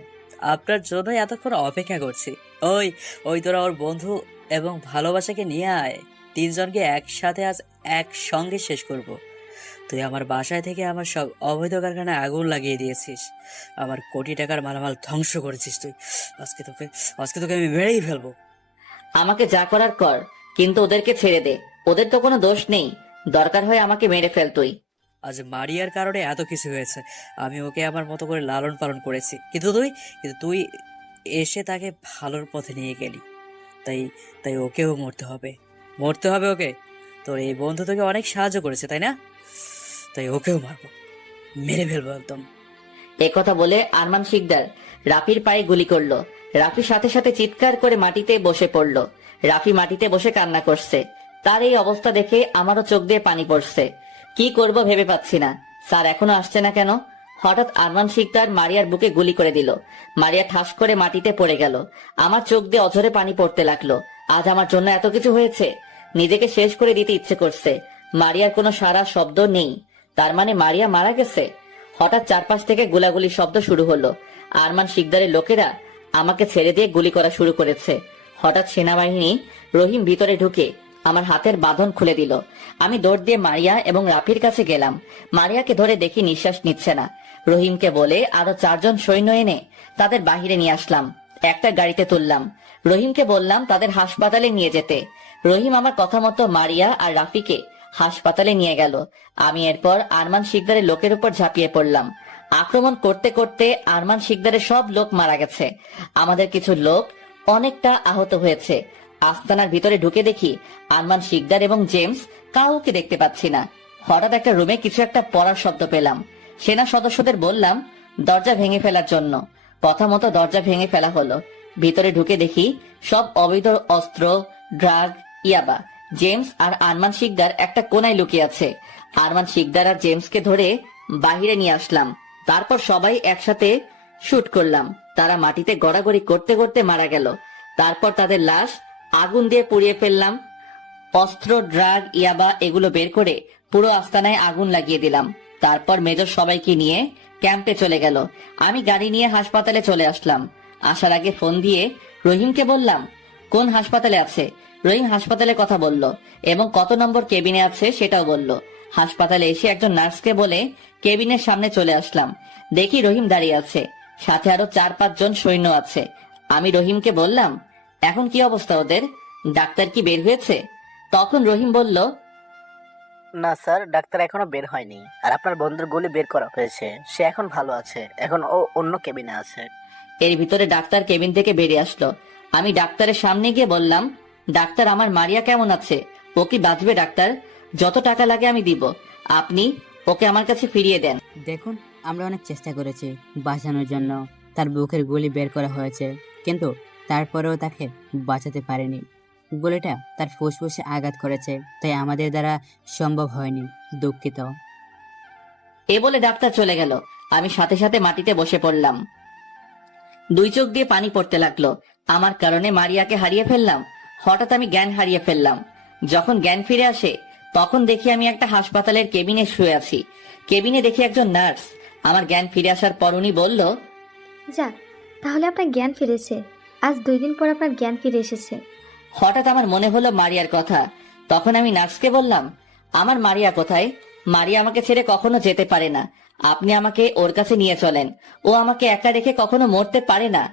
আপনার জন্যই এতক্ষণ অপেক্ষা করছি। ওই ওই তোরা ওর বন্ধু এবং ভালোবাসাকে নিয়ে আয়। 3জনকে একসাথে আজ একসঙ্গে শেষ করব। তুই আমার বাসায় থেকে আমার সব অবৈধ কারখানায় আগুন লাগিয়ে দিয়েছিস, আমার কোটি টাকার মালামাল ধ্বংস করেছিস তুই। আজকে তোকে আমি মেরেই ফেলবো। আমাকে যা করার কর, কিন্তু ওদেরকে ছেড়ে দে। ওদের তো কোনো দোষ নেই, দরকার হয় আমাকে মেরে ফেল তুই। আজ মারিয়ার কারণে এত কিছু হয়েছে। আমি ওকে আমার মতো করে লালন পালন করেছি, কিন্তু তুই এসে তাকে ভালোর পথে নিয়ে গেলি। তাই তাই ওকেও মরতে হবে ওকে। তোর এই বন্ধু তোকে অনেক সাহায্য করেছে, তাই না? তাই ওকেও মারবো, মেরে ফেলবো একদম। একথা বলে আরমান শিকদার রাফির পায়ে গুলি করলো। রাফি সাথে সাথে চিৎকার করে মাটিতে বসে পড়লো। রাফি মাটিতে বসে কান্না করছে। তার এই অবস্থা দেখে আমারও চোখ দিয়ে পানি পড়ছে। কি করব ভেবে পাচ্ছি না। স্যার এখনো আসছে না কেন? হঠাৎ আরমান শিকদার মারিয়ার বুকে গুলি করে দিল। মারিয়া ঠাস করে মাটিতে পড়ে গেল। আমার চোখ দিয়ে অঝরে পানি পড়তে লাগলো। আজ আমার জন্য এত কিছু হয়েছে, নিজেকে শেষ করে দিতে ইচ্ছে করছে। মারিয়ার কোনো সারা শব্দ নেই, তার মানে মারিয়া মারা গেছে। হঠাৎ চারপাশ থেকে গোলাগুলির শব্দ শুরু হলো। আরমান শিকদারের লোকেরা আমাকে ছেড়ে দিয়ে গুলি করা শুরু করেছে। হঠাৎ সেনাবাহিনী রহিম ভিতরে ঢুকে আমার হাতের বাঁধন খুলে দিল। আমি দৌড় দিয়ে মারিয়া এবং রাফির কাছে গেলাম। মারিয়াকে ধরে দেখি নিঃশ্বাস নিচ্ছে না। রহিমকে বলে আরো 4 জন সৈন্য এনে তাদের বাহিরে নিয়ে আসলাম। একটা গাড়িতে তুললাম। রহিমকে বললাম তাদের হাসপাতালে নিয়ে যেতে। রহিম আমার কথা মতো মারিয়া আর রাফিকে হাসপাতালে নিয়ে গেল। আমি এরপর আরমান শিকদারের লোকের উপর ঝাঁপিয়ে পড়লাম। আক্রমণ করতে করতে আরমান শিকদারের সব লোক মারা গেছে। আমাদের কিছু লোক অনেকটা আহত হয়েছে। আস্তানার ভিতরে ঢুকে দেখি আরমান শিকদার এবং জেমস কাউকে দেখতে পাচ্ছি না। হঠাৎ একটা রুমে কিছু একটা পড়ার শব্দ পেলাম। সেনা সদস্যদের বললাম দরজা ভেঙে ফেলার জন্য। কথা মতো দরজা ভেঙে ফেলা হলো। ভিতরে ঢুকে দেখি সব অবৈধ অস্ত্র, ড্রাগ, ইয়াবা। জেমস আর আরমান শিকদার একটা কোনায় লুকিয়ে আছে। আরমান শিকদার আর জেমসকে ধরে বাহিরে নিয়ে আসলাম। তারপর সবাই একসাথে শুট করলাম। তারা মাটিতে গড়াগড়ি করতে করতে মারা গেল। তারপর তাদের লাশ আগুন দিয়ে পুড়িয়ে ফেললাম। অস্ত্র, ড্রাগ, ইয়াবা এগুলো বের করে পুরো আস্তানায় আগুন লাগিয়ে দিলাম। তারপর মেজর সবাইকে নিয়ে ক্যাম্পে চলে গেল। আমি গাড়ি নিয়ে হাসপাতালে চলে আসলাম। আসার আগে ফোন দিয়ে রহিমকে বললাম কোন হাসপাতালে আছে। রহিম হাসপাতালে কথা বলল এবং কত নম্বর কেবিনে আছে সেটাও বলল। হাসপাতালে এসে একজন নার্সকে বলে কেবিনের সামনে চলে আসলাম। দেখি রহিম দাঁড়িয়ে আছে, সাথে আরো 4-5 জন সৈন্য আছে। আমি রহিমকে বললাম এখন কি অবস্থা ওদের, ডাক্তার কি বের হয়েছে? তখন রহিম বলল না স্যার, ডাক্তার এখনো বের হয়নি। আর আপনার বন্ধুর গুলি বের করা হয়েছে, সে এখন ভালো আছে। এখন ও অন্য কেবিনে আছে। এর ভিতরে ডাক্তার কেবিন থেকে বেরিয়ে আসলো। আমি ডাক্তারের সামনে গিয়ে বললাম ডাক্তার আমার মারিয়া কেমন আছে? ও কি বাঁচবে ডাক্তার? যত টাকা লাগে আমি দিব, আপনি ওকে আমার কাছে ফিরিয়ে দেন। দেখুন, আমরা অনেক চেষ্টা করেছি বাঁচানোর জন্য। তার বুকের গুলি বের করা হয়েছে, কিন্তু তারপরেও তাকে বাঁচাতে পারেনি। গুলিটা তার ফুসফুসে আঘাত করেছে, তাই আমাদের দ্বারা সম্ভব হয়নি। দুঃখিত। এ বলে ডাক্তার চলে গেল। আমি সাথে সাথে মাটিতে বসে পড়লাম। 2 চোখ দিয়ে পানি পড়তে লাগলো। আমার কারণে মারিয়াকে হারিয়ে ফেললাম। হঠাৎ আমি জ্ঞান হারিয়ে ফেললাম। যখন জ্ঞান ফিরে আসে তখন দেখি আমি একটা হাসপাতালের কেবিনে শুয়ে আছি। কেবিনে দেখি একজন নার্স। আমার জ্ঞান ফিরে আসার পর উনি বলল যাক, তাহলে আপনার জ্ঞান ফিরেছে। আজ 2 দিন পর আপনার জ্ঞান ফিরে এসেছে। হঠাৎ আমার মনে হলো মারিয়ার কথা। তখন আমি নার্সকে বললাম আমার মারিয়া কোথায়? মারিয়া আমাকে ছেড়ে কখনো যেতে পারে না। আপনি আমাকে ওর কাছে নিয়ে চলেন। ও আমাকে একা রেখে কখনো মরতে পারে না।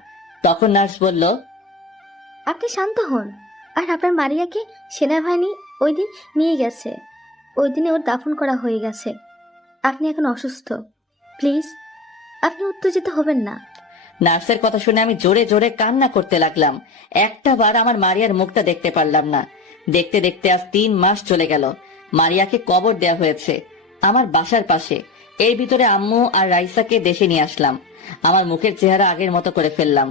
তখন নার্স বলল আপনি শান্ত হন। আর আপনার মারিয়াকে সেনাবাহিনী ওই দিন নিয়ে গেছে। ওই দিনে ওর দাফন করা হয়ে গেছে। আপনি এখন অসুস্থ। প্লিজ, আপনি উত্তেজিত হবেন না। নার্সের কথা শুনে আমি জোরে জোরে কান্না করতে লাগলাম। একটা বার আমার মারিয়ার মুখটা দেখতে পারলাম না। দেখতে দেখতে আজ 3 মাস চলে গেল। মারিয়াকে কবর দেয়া হয়েছে আমার বাসার পাশে। এর ভিতরে আম্মু আর রাইসাকে দেশে নিয়ে আসলাম। আমার মুখের চেহারা আগের মতো করে ফেললাম।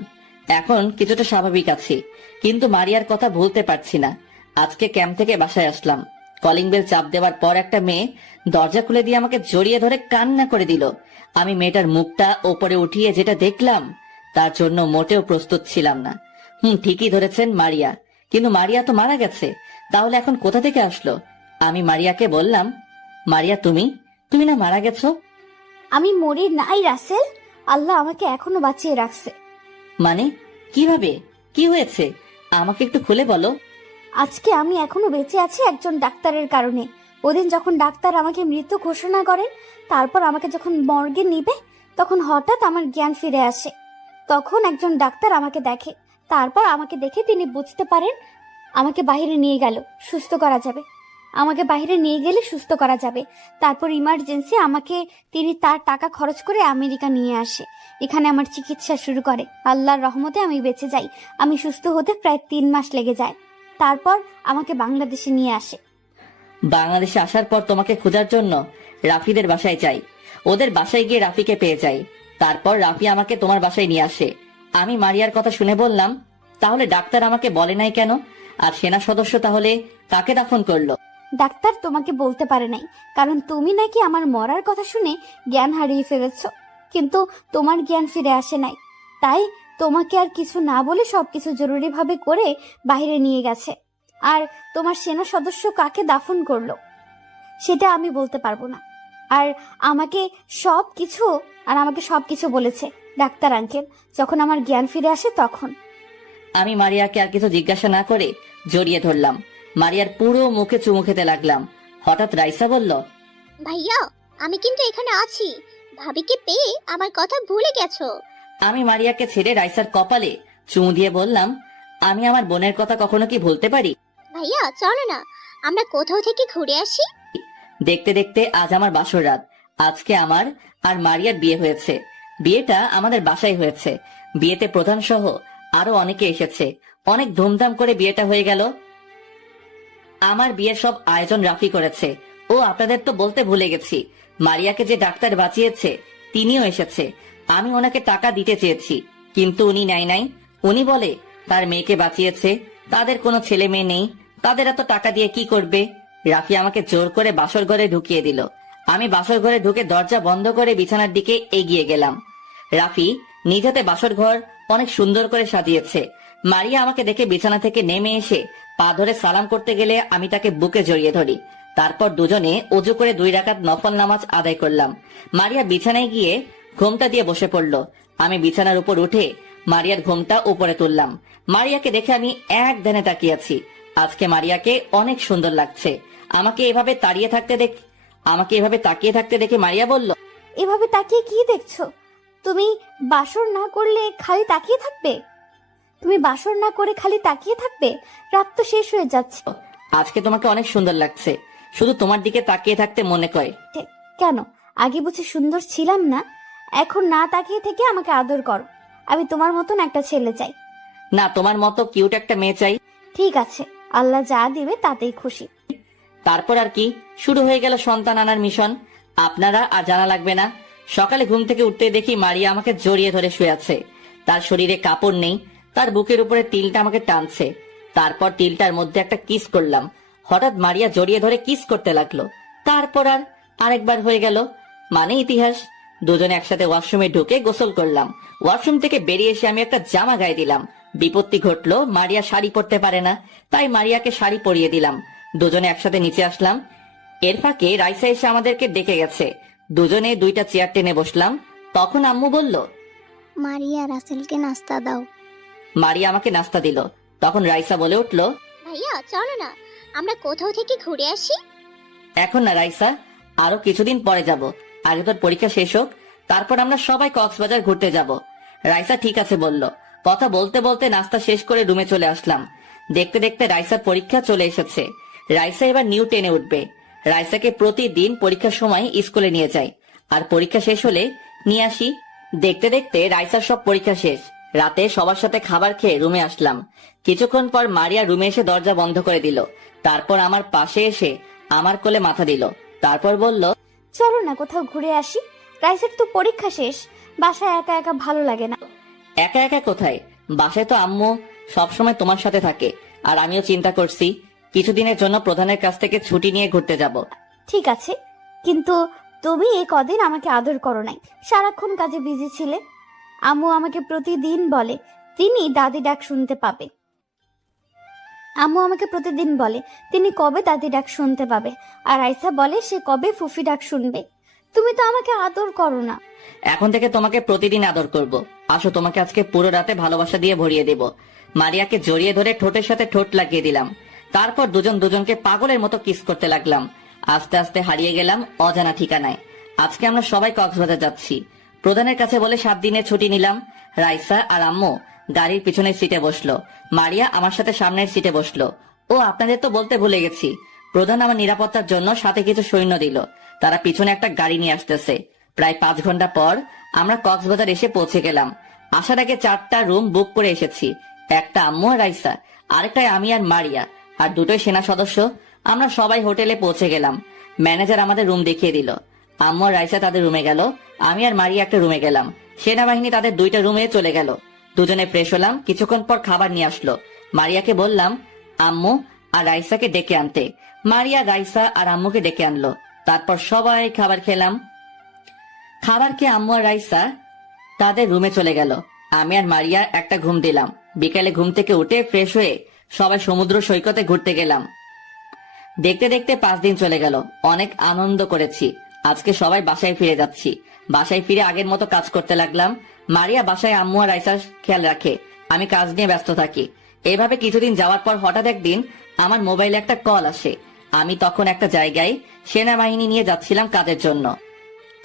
এখন কিছুটা স্বাভাবিক আছি, কিন্তু মারিয়ার কথা ভুলতে পারছি না। আজকে ক্যাম্প থেকে বাসায় আসলাম। কলিং বেল চাপ দেওয়ার পর একটা মেয়ে দরজা খুলে দিয়ে আমাকে জড়িয়ে ধরে কান্না করে দিল। আমি মেয়েটার মুখটা ওপরে উঠিয়ে যেটা দেখলাম তার জন্য মোটেও প্রস্তুত ছিলাম না। ঠিকই ধরেছেন, মারিয়া। কিন্তু মারিয়া তো মারা গেছে, তাহলে এখন কোথা থেকে আসলো? আমি মারিয়াকে বললাম মারিয়া তুমি না মারা গেছো? আমি মরি নাই রাসেল, আল্লাহ আমাকে এখনো বাঁচিয়ে রাখছে। মানে কিভাবে, কি হয়েছে আমাকে একটু খুলে বলো। আজকে আমি এখনো বেঁচে আছি একজন ডাক্তারের কারণে। ওদিন যখন ডাক্তার আমাকে মৃত ঘোষণা করেন, তারপর আমাকে যখন মর্গে নিবে, তখন হঠাৎ আমার জ্ঞান ফিরে আসে। তখন একজন ডাক্তার আমাকে দেখে। তারপর আমাকে দেখে তিনি বুঝতে পারেন আমাকে বাইরে নিয়ে গেল, সুস্থ করা যাবে। আমাকে বাইরে নিয়ে গেলে সুস্থ করা যাবে। তারপর ইমার্জেন্সি আমাকে তিনি তার টাকা খরচ করে আমেরিকা নিয়ে আসে। এখানে আমার চিকিৎসা শুরু করে। আল্লাহর রহমতে আমি বেঁচে যাই। আমি সুস্থ হতে প্রায় 3 মাস লেগে যায়। তারপর আমাকে বাংলাদেশে নিয়ে আসে। বাংলাদেশে আসার পর তোমাকে খোঁজার জন্য রাফিদের বাসায় যাই। ওদের বাসায় গিয়ে রাফিকে পেয়ে যাই। তারপর রাফি আমাকে তোমার বাসায় নিয়ে আসে। আমি মারিয়ার কথা শুনে বললাম, তাহলে ডাক্তার আমাকে বলে নাই কেন? আর সেনা সদস্য তাহলে কাকে দাফন করলো? ডাক্তার তোমাকে বলতে পারে নাই, কারণ তুমি নাকি আমার মরার কথা শুনে জ্ঞান হারিয়ে ফেলেছ, কিন্তু তোমার জ্ঞান ফিরে আসে নাই। তাই তোমাকে আর কিছু না বলে সবকিছু জরুরিভাবে করে বাইরে নিয়ে গেছে। আর তোমার সেনা সদস্য কাকে দাফন করলো সেটা আমি বলতে পারবো না। আর আমাকে সবকিছু বলেছে ডাক্তার আঙ্কেল, যখন আমার জ্ঞান ফিরে আসে তখন। আমি মারিয়াকে আর কিছু জিজ্ঞাসা না করে জড়িয়ে ধরলাম। মারিয়ার পুরো মুখে চুমু খেতে লাগলাম। হঠাৎ রাইসা বলল, ভাইয়া আমি কিন্তু এখানে আছি, ভাবিকে পেয়ে আমার কথা ভুলে গেছো। আমি মারিয়াকে ছেড়ে রাইসার কপালে চুমু দিয়ে বললাম, আমি আমার বোনের কথা কখনো কি ভুলতে পারি? ভাইয়া চলো না, আমরা কোথাও থেকে ঘুরে আসি। দেখতে দেখতে আজ আমার বাসর রাত। আজকে আমার আর মারিয়ার বিয়ে হয়েছে। বিয়েটা আমাদের বাসায় হয়েছে। বিয়েতে প্রধান সহ আরো অনেকে এসেছে। অনেক ধুমধাম করে বিয়েটা হয়ে গেল। আমার বিয়ের সব আয়োজন রাফি করেছে। ও আপনাদের তো বলতে ভুলে গেছি, মারিয়াকে যে ডাক্তার বাঁচিয়েছে তিনিও এসেছে। আমি ওনাকে টাকা দিতে চেয়েছি, কিন্তু উনি নেয় নাই। উনি বলে তার মেয়েকে বাঁচিয়েছে, তাদের কোনো ছেলে মেয়ে নেই, তাদের এত টাকা দিয়ে কি করবে। রাফি আমাকে জোর করে বাসর ঘরে ঢুকিয়ে দিল। আমি বাসর ঘরে ঢুকে দরজা বন্ধ করে বিছানার দিকে এগিয়ে গেলাম। রাফি নিজ হাতে বাসর ঘর অনেক সুন্দর করে সাজিয়েছে। মারিয়া আমাকে দেখে বিছানা থেকে নেমে এসে পা ধরে সালাম করতে গেলে আমি তাকে বুকে জড়িয়ে ধরি। তারপর দুজনে অজু করে 2 রাকাত নফল নামাজ আদায় করলাম। মারিয়া বিছানায় গিয়ে ঘোমটা দিয়ে বসে পড়ল। আমি বিছানার উপর উঠে মারিয়ার ঘোমটা উপরে তুললাম। মারিয়াকে দেখে আমি এক ধ্যানে তাকিয়ে আছি। আজকে মারিয়াকে অনেক সুন্দর লাগছে। আমাকে এভাবে তাকিয়ে থাকতে দেখে মারিয়া বলল, এভাবে তাকিয়ে কি দেখছো? তুমি বাসর না করলে খালি তাকিয়ে থাকবে? রাত তো শেষ হয়ে যাচ্ছে। আজকে তোমাকে অনেক সুন্দর লাগছে, শুধু তোমার দিকে তাকিয়ে থাকতে মনে কয়। কেন, আগে বুঝি সুন্দর ছিলাম না? এখন না তাকিয়ে থেকে আমাকে আদর করো। আমি তোমার মতন একটা ছেলে চাই। না, তোমার মতো কিউট একটা মেয়ে চাই। ঠিক আছে, আল্লাহ যা দিবে তাতেই খুশি। তারপর আর কি, শুরু হয়ে গেল সন্তান আনার মিশন। আপনারা আর জানা লাগবে না। সকালে ঘুম থেকে উঠতে দেখি মারিয়া আমাকে জড়িয়ে ধরে শুয়ে আছে। তার শরীরে কাপড় নেই, তার বুকের উপরে তিলটা আমাকে টানছে। তারপর তিলটার মধ্যে একটা কিস করলাম। হঠাৎ মারিয়া জড়িয়ে ধরে কিস করতে লাগলো। তারপর আর আরেকবার হয়ে গেল, মানে ইতিহাস। দুজনে একসাথে ওয়াশরুমে ঢুকে গোসল করলাম। ওয়াশরুম থেকে বেরিয়ে এসে আমি একটা জামা গায়ে দিলাম। বিপত্তি ঘটলো, মারিয়া শাড়ি পরতে পারে না, তাই মারিয়াকে শাড়ি পরিয়ে দিলাম। দুজনে একসাথে নিচে আসলাম। এর ফাঁকে রাইসা এসে আমাদেরকে ডেকে গেছে। দুজনে 2টা চেয়ার টেনে বসলাম। তখন আম্মু বলল, মারিয়া রাসেলকে নাস্তা দাও। মারিয়া আমাকে নাস্তা দিল। তখন রাইসা বলে উঠলো, ভাইয়া চলো না, আমরা কোথাও থেকে ঘুরে আসি। এখন না রাইসা, আরো কিছুদিন পরে যাব। আগে তোর পরীক্ষা শেষ হোক, তারপর আমরা সবাই কক্সবাজার ঘুরতে যাব। রাইসা ঠিক আছে বলল। কথা বলতে বলতে নাস্তা শেষ করে রুমে চলে আসলাম। দেখতে দেখতে রাইসার পরীক্ষা চলে এসেছে। রাইসা এবার নিউ 10-এ উঠবে। রাইসাকে প্রতিদিন পরীক্ষার সময় স্কুলে নিয়ে যাই, আর পরীক্ষা শেষ হলে নিয়ে আসি। দেখতে দেখতে রাইসার সব পরীক্ষা শেষ। রাতে সবার সাথে খাবার খেয়ে রুমে আসলাম। কিছুক্ষণ পর মারিয়া রুমে এসে দরজা বন্ধ করে দিল। তারপর আমার পাশে এসে আমার কোলে মাথা দিল। তারপর বলল, চলো না কোথাও ঘুরে আসি। রাইসের তো পরীক্ষা শেষ, বাসায় একা একা ভালো লাগে না। একা একা কোথায়, বাসায় তো আম্মু সবসময় তোমার সাথে থাকে। আর আমিও চিন্তা করছি কিছুদিনের জন্য প্রধানের কাছ থেকে ছুটি নিয়ে ঘুরতে যাব। ঠিক আছে, কিন্তু তুমি এই কদিন আমাকে আদর করো নাই, সারাক্ষণ কাজে বিজি ছিলে। আম্মু আমাকে প্রতিদিন বলে তিনি দাদি ডাক শুনতে পাবে। তিনি কবে দাদি ডাক শুনতে পাবে, আর আইসা বলে সে কবে ফুফি ডাক শুনবে। তুমি তো আমাকে আদর করো না। এখন থেকে তোমাকে প্রতিদিন আদর করব। আসো, তোমাকে আজকে পুরো রাতে ভালোবাসা দিয়ে ভরিয়ে দেব। মারিয়াকে জড়িয়ে ধরে ঠোঁটের সাথে ঠোঁট লাগিয়ে দিলাম। তারপর দুজন দুজনকে পাগলের মতো কিস করতে লাগলাম। আস্তে আস্তে হারিয়ে গেলাম অজানা ঠিকানায়। আজকে আমরা সবাই কক্সবাজার যাচ্ছি। প্রধানের কাছে বলে 7 দিনের ছুটি নিলাম। রাইসা আর আম্মু গাড়ির পিছনের সিটে বসলো। মারিয়া আমার সাথে সামনের সিটে বসলো। ও আপনাদের তো বলতে ভুলে গেছি, প্রধান আমার নিরাপত্তার জন্য সাথে কিছু সৈন্য দিল। তারা পিছনে একটা গাড়ি নিয়ে আসতেছে। প্রায় 5 ঘন্টা পর আমরা কক্সবাজার এসে পৌঁছে গেলাম। আসার আগে 4টা রুম বুক করে এসেছি। একটা আম্মু আর রাইসা, আরেকটায় আমি আর মারিয়া, আর 2টোই সেনা সদস্য। আমরা সবাই হোটেলে পৌঁছে গেলাম। ম্যানেজার আমাদের রুম দেখিয়ে দিল। আম্মু আর রাইসা তাদের রুমে গেল, আমি আর মারিয়া একটা রুমে গেলাম। সেনাবাহিনী তাদের 2টা রুমে চলে গেল। দুজনে ফ্রেশ হলাম। কিছুক্ষণ পর খাবার নিয়ে আসলো। মারিয়াকে বললাম আম্মু আর রাইসাকে ডেকে আনতে। মারিয়া রাইসা আর আম্মুকে ডেকে আনলো। তারপর সবাই খাবার খেলাম। খাবার খেয়ে আম্মু আর রাইসা তাদের রুমে চলে গেল। আমি আর মারিয়া একটা ঘুম দিলাম। বিকেলে ঘুম থেকে উঠে ফ্রেশ হয়ে সবাই সমুদ্র সৈকতে ঘুরতে গেলাম। দেখতে দেখতে 5 দিন চলে গেল। অনেক আনন্দ করেছি। আজকে সবাই বাসায় ফিরে যাচ্ছি। বাসায় ফিরে আগের মতো কাজ করতে লাগলাম। মারিয়া বাসায় আম্মু আর রাইসার খেয়াল রাখে, আমি কাজ নিয়ে ব্যস্ত থাকি। এইভাবে কিছুদিন যাওয়ার পর হঠাৎ একদিন আমার মোবাইলে একটা কল আসে। আমি তখন একটা জায়গায় সেনাবাহিনী নিয়ে যাচ্ছিলাম কাজের জন্য।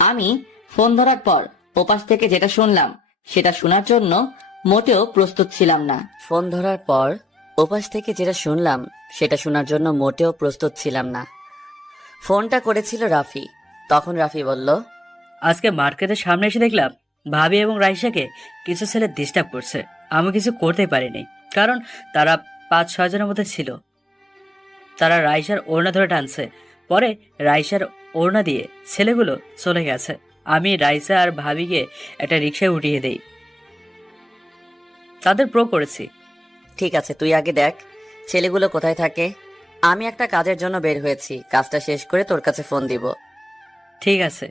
আমি ফোন ধরার পর ওপাশ থেকে যেটা শুনলাম সেটা শোনার জন্য মোটেও প্রস্তুত ছিলাম না। ফোন ধরার পর ওপাশ থেকে যেটা শুনলাম সেটা শোনার জন্য মোটেও প্রস্তুত ছিলাম না। ফোনটা করেছিল রাফি। তখন রাফি বলল, আজকে মার্কেটের সামনে এসে দেখলাম ভাবি এবং রাইসাকে কিছু ছেলে ডিস্টার্ব করছে। আমি কিছু করতে পারিনি, কারণ তারা 5-6 জনের মধ্যে ছিল। তারা রাইসার ওড়না ধরে টানছে। পরে রাইসার ওড়না দিয়ে ছেলেগুলো চলে গেছে। আমি রাইসা আর ভাবিকে একটা রিক্সায় উঠিয়ে দেই। তাদের প্রো করেছি। ঠিক আছে, তুই আগে দেখ ছেলেগুলো কোথায় থাকে। আমি একটা কাজের জন্য বের হয়েছি, কাজটা শেষ করে তোর কাছে ফোন দিব। ঠিক আছে,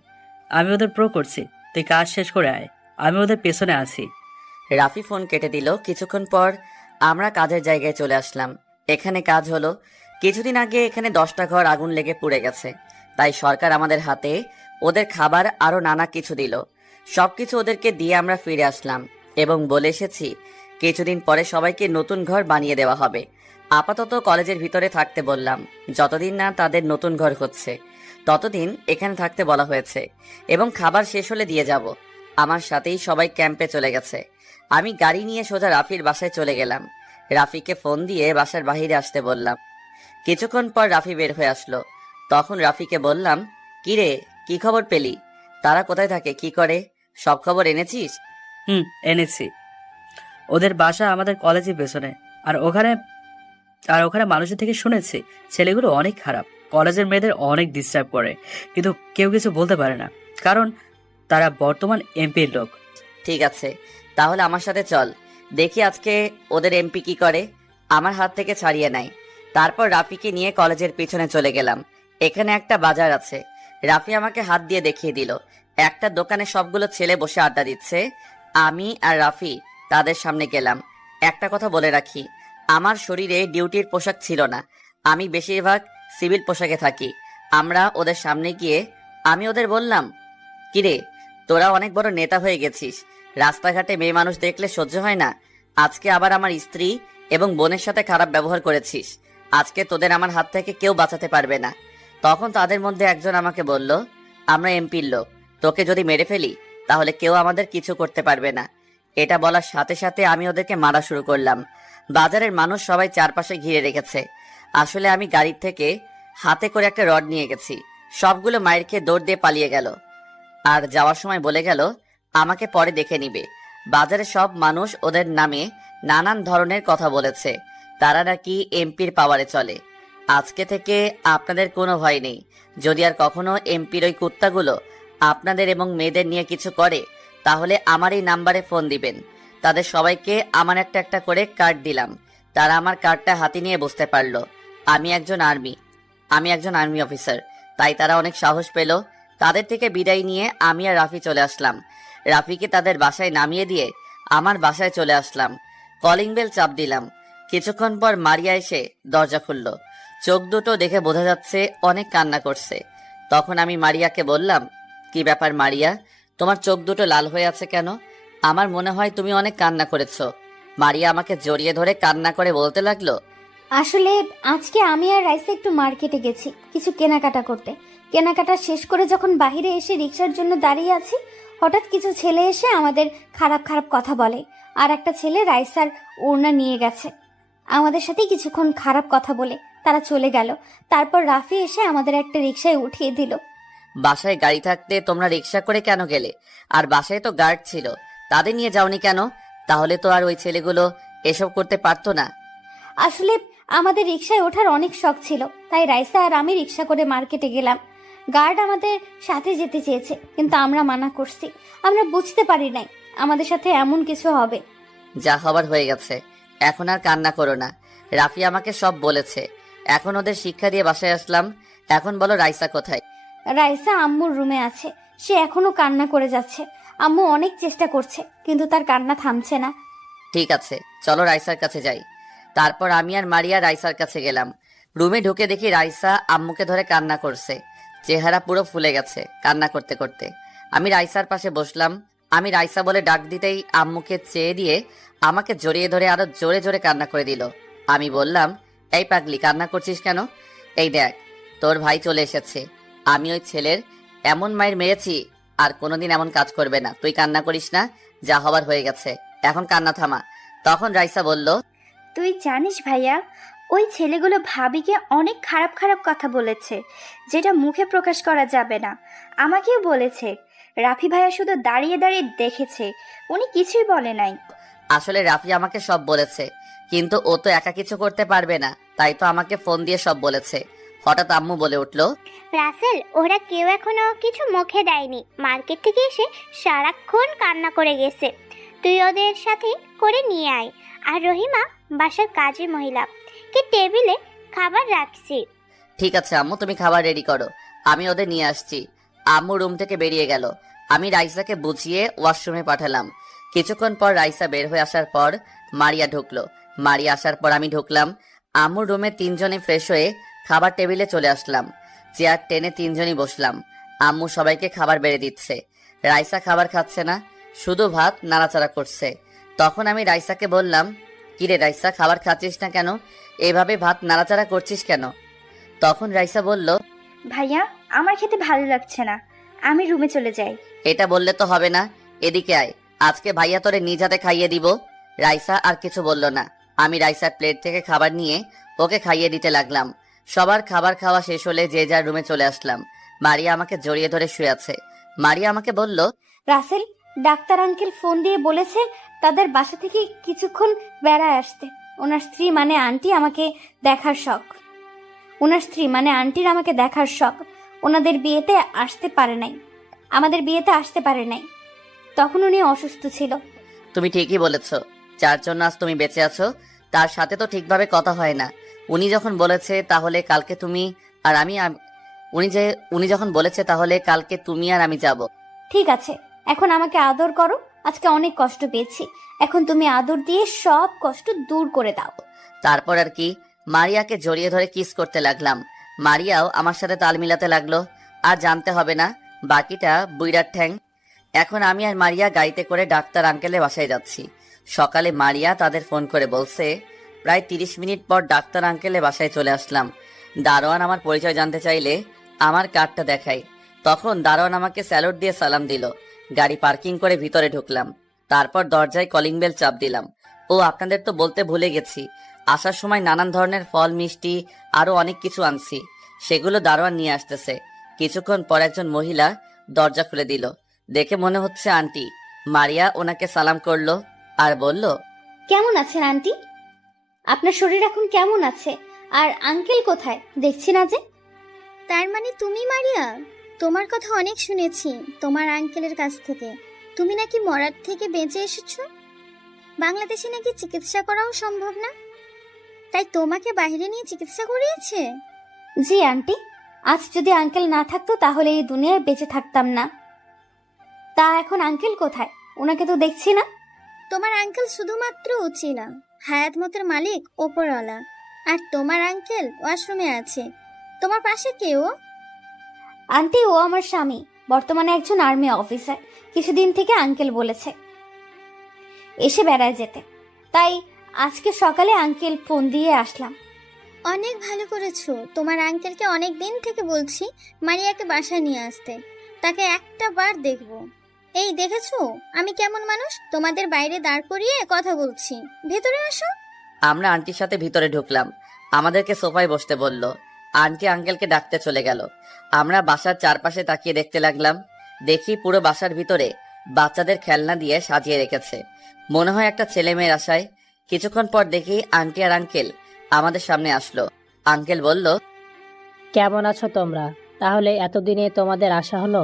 আমি ওদের প্রো করছি। তুই কাজ শেষ করে আয়, আমি ওদের পেছনে আছি। রাফি ফোন কেটে দিল। কিছুক্ষণ পর আমরা কাজের জায়গায় চলে আসলাম। এখানে কাজ হলো, কিছুদিন আগে এখানে 10টা ঘর আগুন লেগে পুড়ে গেছে। তাই সরকার আমাদের হাতে ওদের খাবার আরো নানা কিছু দিল। সবকিছু ওদেরকে দিয়ে আমরা ফিরে আসলাম এবং বলে এসেছি কিছুদিন পরে সবাইকে নতুন ঘর বানিয়ে দেওয়া হবে। আপাতত কলেজের ভিতরে থাকতে বললাম, যতদিন না তাদের নতুন ঘর হচ্ছে ততদিন এখানে থাকতে বলা হয়েছে এবং খাবার শেষ হলে দিয়ে যাব। আমার সাথেই সবাই ক্যাম্পে চলে গেছে। আমি গাড়ি নিয়ে সোজা রাফির বাসায় চলে গেলাম। রাফিকে ফোন দিয়ে বাসার বাইরে আসতে বললাম। কিছুক্ষণ পর রাফি বের হয়ে আসলো। তখন রাফিকে বললাম, কিরে, কি খবর পেলি? তারা কোথায় থাকে, কি করে, সব খবর এনেছিস? এনেছি। ওদের বাসা আমাদের কলেজের পেছনে। আর ওখানে মানুষের থেকে শুনেছি ছেলেগুলো অনেক খারাপ। কলেজের মেয়েদের অনেক ডিস্টার্ব করে, কিন্তু কেউ কিছু বলতে পারে না, কারণ তারা বর্তমান এমপির লোক। ঠিক আছে, তাহলে আমার সাথে চল, দেখি আজকে ওদের এমপি কি করে। আমার হাত থেকে ছাড়িয়ে নেয়। তারপর রাফিকে নিয়ে কলেজের পিছনে চলে গেলাম। এখানে একটা বাজার আছে। রাফি আমাকে হাত দিয়ে দেখিয়ে দিল। একটা দোকানে সবগুলো ছেলে বসে আড্ডা দিচ্ছে। আমি আর রাফি তাদের সামনে গেলাম। একটা কথা বলে রাখি, আমার শরীরে ডিউটির পোশাক ছিল না। আমি বেশিরভাগ সিভিল পোশাকে থাকি। আমরা ওদের সামনে গিয়ে আমি ওদের বললাম, কিরে, তোরা অনেক বড় নেতা হয়ে গেছিস। রাস্তাঘাটে মেয়ে মানুষ দেখলে সহ্য হয় না। আজকে আবার আমার স্ত্রী এবং বোনের সাথে খারাপ ব্যবহার করেছিস। আজকে তোদের আমার হাত থেকে কেউ বাঁচাতে পারবে না। তখন তাদের মধ্যে একজন আমাকে বলল, আমরা এমপির লোক, তোকে যদি মেরে ফেলি তাহলে কেউ আমাদের কিছু করতে পারবে না। এটা বলার সাথে সাথে আমি ওদেরকে মারা শুরু করলাম। বাজারের মানুষ সবাই চারপাশে ঘিরে রেখেছে। আসলে আমি গাড়ির থেকে হাতে করে একটা রড নিয়ে গেছি। সবগুলো মায়ের খেয়ে দৌড় দিয়ে পালিয়ে গেল। আর যাওয়ার সময় বলে গেল আমাকে পরে দেখে নিবে। বাজারে সব মানুষ ওদের নামে নানান ধরনের কথা বলেছে। তারা নাকি এমপির পাওয়ারে চলে। আজকে থেকে আপনাদের কোনো ভয় নেই। যদি আর কখনো এমপির ওই কুত্তাগুলো আপনাদের এবং মেয়েদের নিয়ে কিছু করে তাহলে আমার এই নাম্বারে ফোন দিবেন। তাদের সবাইকে আমার একটা একটা করে কার্ড দিলাম। তারা আমার কার্ডটা হাতে নিয়ে বুঝতে পারলো আমি একজন আর্মি অফিসার। তাই তারা অনেক সাহস পেল। তাদের থেকে বিদায় নিয়ে আমি আর রাফি চলে আসলাম। রাফিকে তাদের বাসায় নামিয়ে দিয়ে আমার বাসায় চলে আসলাম। কলিং বেল চাপ দিলাম। কিছুক্ষণ পর মারিয়া এসে দরজা খুলল। চোখ দুটো দেখে বোঝা যাচ্ছে অনেক কান্না করছে। তখন আমি মারিয়াকে বললাম, কি ব্যাপার মারিয়া, তোমার চোখ দুটো লাল হয়ে আছে কেন? আমার মনে হয় তুমি অনেক কান্না করেছো। মারিয়া আমাকে জড়িয়ে ধরে কান্না করে বলতে লাগলো, আসলে আজকে আমি আর রাইসা একটু মার্কেটে গেছি কিছু কেনাকাটা করতে। কেনাকাটা শেষ করে যখন বাইরে এসে রিক্সার জন্য দাঁড়িয়ে আছি, হঠাৎ কিছু ছেলে এসে আমাদের খারাপ খারাপ কথা বলে। আর একটা ছেলে রাইসার ওড়না নিয়ে গেছে। আমাদের সাথে কিছুক্ষণ খারাপ কথা বলে তারা চলে গেল। তারপর রাফি এসে আমাদের একটা রিক্সায় উঠিয়ে দিল। বাসায় গাড়ি থাকতে তোমরা রিক্সা করে কেন গেলে? আর বাসায় তো গার্ড ছিল, তাদের নিয়ে যাওনি কেন? তাহলে তো আর ওই ছেলেগুলো এসব করতে পারতো না। আসলে আমাদের রিক্সায় ওঠার অনেক শখ ছিল, তাই রাইসা আর আমি রিক্সা করে মার্কেটে গেলাম। গার্ড আমাদের সাথে যেতে চেয়েছে, কিন্তু আমরা মানা করছি। আমরা বুঝতে পারি নাই আমাদের সাথে এমন কিছু হবে। যা হবার হয়ে গেছে, এখন আর কান্না করো না। রাফি আমাকে সব বলেছে, এখন ওদের শিক্ষা দিয়ে বাসায় আসলাম। এখন বলো রাইসা কোথায়? রাইসা আম্মুর রুমে আছে। সে এখনো কান্না করে যাচ্ছে। আম্মু অনেক চেষ্টা করছে, কিন্তু তার কান্না থামছে না। ঠিক আছে, চলো রাইসার কাছে যাই। তারপর আমি আর মারিয়া রাইসার কাছে গেলাম। রুমে ঢুকে দেখি রাইসা আম্মুকে ধরে কান্না করছে। চেহারা পুরো ফুলে গেছে কান্না করতে করতে। আমি রাইসার পাশে বসলাম। আমি রাইসা বলে ডাক দিতেই আম্মুকে চেয়ে দিয়ে আমাকে জড়িয়ে ধরে আরো জোরে জোরে কান্না করে দিল। আমি বললাম, এই পাগলি, কান্না করছিস কেন? এই দেখ, তোর ভাই চলে এসেছে। আমি ওই ছেলের এমন মায়ের মেরেছি, আর কোনোদিন এমন কাজ করবে না। তুই কান্না করিস না, যা হবার হয়ে গেছে, এখন কান্না থামা। তখন রাইসা বলল, তুই জানিস ভাইয়া, ওই ছেলেগুলো ভাবিকে অনেক খারাপ খারাপ কথা বলেছে, যেটা মুখে প্রকাশ করা যাবে না। আমাকেও বলেছে। রাফি ভাইয়া শুধু দাঁড়িয়ে দাঁড়িয়ে দেখেছে, উনি কিছুই বলে নাই। আসলে রাফি আমাকে সব বলেছে, কিন্তু ও তো একা কিছু করতে পারবে না, তাই তো আমাকে ফোন দিয়ে সব বলেছে। হঠাৎ আম্মু বলে উঠলো, রাসেল, ওরা কেউ এখনো কিছু মুখে দেয়নি। মার্কেট থেকে এসে সারাক্ষণ কান্না করে গেছে। তুই ওদের সাথে করে নিয়ে আয়। আর রহিমা বাসার কাজের মহিলা, কে টেবিলে খাবার রাখছি। ঠিক আছে আম্মু, তুমি খাবার রেডি করো, আমি ওদের নিয়ে আসছি। আম্মু রুম থেকে বেরিয়ে গেল। আমি রাইসাকে বুঝিয়ে ওয়াশরুমে পাঠালাম। কিছুক্ষণ পর রাইসা বের হয়ে আসার পর মারিয়া ঢুকলো। মারিয়া আসার পর আমি ঢুকলাম। আম্মুর রুমে তিনজনে ফ্রেশ হয়ে খাবার টেবিলে চলে আসলাম। চেয়ার টেনে তিনজনই বসলাম। আম্মু সবাইকে খাবার বেড়ে দিচ্ছে। রাইসা খাবার খাচ্ছে না, শুধু ভাত নাড়াচাড়া করছে। তখন আমি রাইসাকে বললাম, কিরে রাইসা, খাবার খাচ্ছিস না কেন? এভাবে ভাত নাড়াচাড়া করছিস কেন? তখন রাইসা বলল, ভাইয়া, আমার খেতে ভালো লাগছে না, আমি রুমে চলে যাই। এটা বললে তো হবে না, এদিকে আয়, আজকে ভাইয়া তোরে নিজ হাতে খাইয়ে দিব। রাইসা আর কিছু বলল না। আমি রাইসার প্লেট থেকে খাবার নিয়ে ওকে খাইয়ে দিতে লাগলাম। সবার খাবার খাওয়া শেষ হলে যে যার রুমে চলে আসলাম। মারিয়া আমাকে জড়িয়ে ধরে শুয়ে আছে। মারিয়া আমাকে বলল, রাসেল, ডাক্তার আঙ্কেল ফোন দিয়ে বলেছে তাদের বাসা থেকে কিছুক্ষণ বেড়ায় আসতে। ওনার স্ত্রী মানে আন্টির আমাকে দেখার শখ। ওনাদের বিয়েতে আসতে পারে নাই, আমাদের বিয়েতে আসতে পারে নাই। তখন উনি অসুস্থ ছিল। তুমি ঠিকই বলেছ, যার জন্য আজ তুমি বেঁচে আছো তার সাথে তো ঠিকভাবে কথা হয় না। উনি যখন বলেছে তাহলে কালকে তুমি আর আমি উনি যখন বলেছে তাহলে কালকে তুমি আর আমি যাব। ঠিক আছে, এখন আমাকে আদর করো। আজকে অনেক কষ্ট পেয়েছি, এখন তুমি আদর দিয়ে সব কষ্ট দূর করে দাও। তারপর আর কি, মারিয়াকে জড়িয়ে ধরে কিস করতে লাগলাম। মারিয়াও আমার সাথে তাল মিলাতে লাগলো। আর জানতে হবে না বাকিটা বুইড়ার ঠ্যাং। এখন আমি আর মারিয়া গাড়িতে করে ডাক্তার আঙ্কেলের বাসায় যাচ্ছি। সকালে মারিয়া তাদের ফোন করে বলছে, প্রায় 30 মিনিট পর ডাক্তার আঙ্কেলের বাসায় চলে আসলাম। দারোয়ান আমার পরিচয় জানতে চাইলে আমার কার্ডটা দেখাই। তখন দারোয়ান আমাকে স্যালুট দিয়ে সালাম দিল। গাড়ি পার্কিং করে ভিতরে ঢুকলাম। তারপর দরজায় কলিং বেল চাপ দিলাম। ও আপনাদের তো বলতে ভুলে গেছি, আসার সময় নানান ধরনের ফল, মিষ্টি আরো অনেক কিছু আনছি। সেগুলো দারোয়ান নিয়ে আসতেছে। কিছুক্ষণ পর একজন মহিলা দরজা খুলে দিল। দেখে মনে হচ্ছে আন্টি। মারিয়া ওনাকে সালাম করলো আর বলল, কেমন আছেন আন্টি? আপনার শরীর এখন কেমন আছে? আর আঙ্কেল কোথায়? দেখছি না যে। তার মানে তুমি মারিয়া? তোমার কথা অনেক শুনেছি তোমার আঙ্কেলের কাছ থেকে। তুমি নাকি মরার থেকে বেঁচে এসেছো। বাংলাদেশে নাকি চিকিৎসা করাও সম্ভব না, তাই তোমাকে বাইরে নিয়ে চিকিৎসা করিয়েছে? জি আন্টি, আজ যদি আঙ্কেল না থাকতো তাহলে এই দুনিয়ায় বেঁচে থাকতাম না। তা এখন আঙ্কেল কোথায়? ওনাকে তো দেখছি না। তোমার আঙ্কেল শুধুমাত্র উচিলা, হায়াত মতের মালিক ওপরওয়ালা। আর তোমার আঙ্কেল ওয়াশরুমে আছে। তোমার পাশে কেউ? আন্টি, ও আমার স্বামী, বর্তমানে একজন আর্মি অফিসার। কিছুদিন থেকে আঙ্কেল বলেছে এসে বেড়ায় যেতে, তাই আজকে সকালে আঙ্কেল ফোন দিয়ে আসলাম। অনেক ভালো করেছো। তোমার আঙ্কেলকে অনেক দিন থেকে বলছি মারিয়াকে বাসায় নিয়ে আসতে, তাকে একটা বার দেখবো। এই দেখেছো আমি কেমন মানুষ? তোমাদের বাইরে দাঁড় করিয়ে কথা বলছি, ভেতরে আসো। আমরা আন্টির সাথে ভিতরে ঢুকলাম। আমাদেরকে সোফায় বসতে বলল। আন্টি আঙ্কেলকে ডাকতে চলে গেল। আমরা বাসার চারপাশে তাকিয়ে দেখতে লাগলাম। দেখি পুরো বাসার ভিতরে বাচ্চাদের খেলনা দিয়ে সাজিয়ে রেখেছে, মনে হয় একটা ছেলে মেয়ের আশায়। কিছুক্ষণ পর দেখি আন্টি আর আঙ্কেল আমাদের সামনে আসলো। আঙ্কেল বলল, কেমন আছো তোমরা? তাহলে এতদিনে তোমাদের আশা হলো?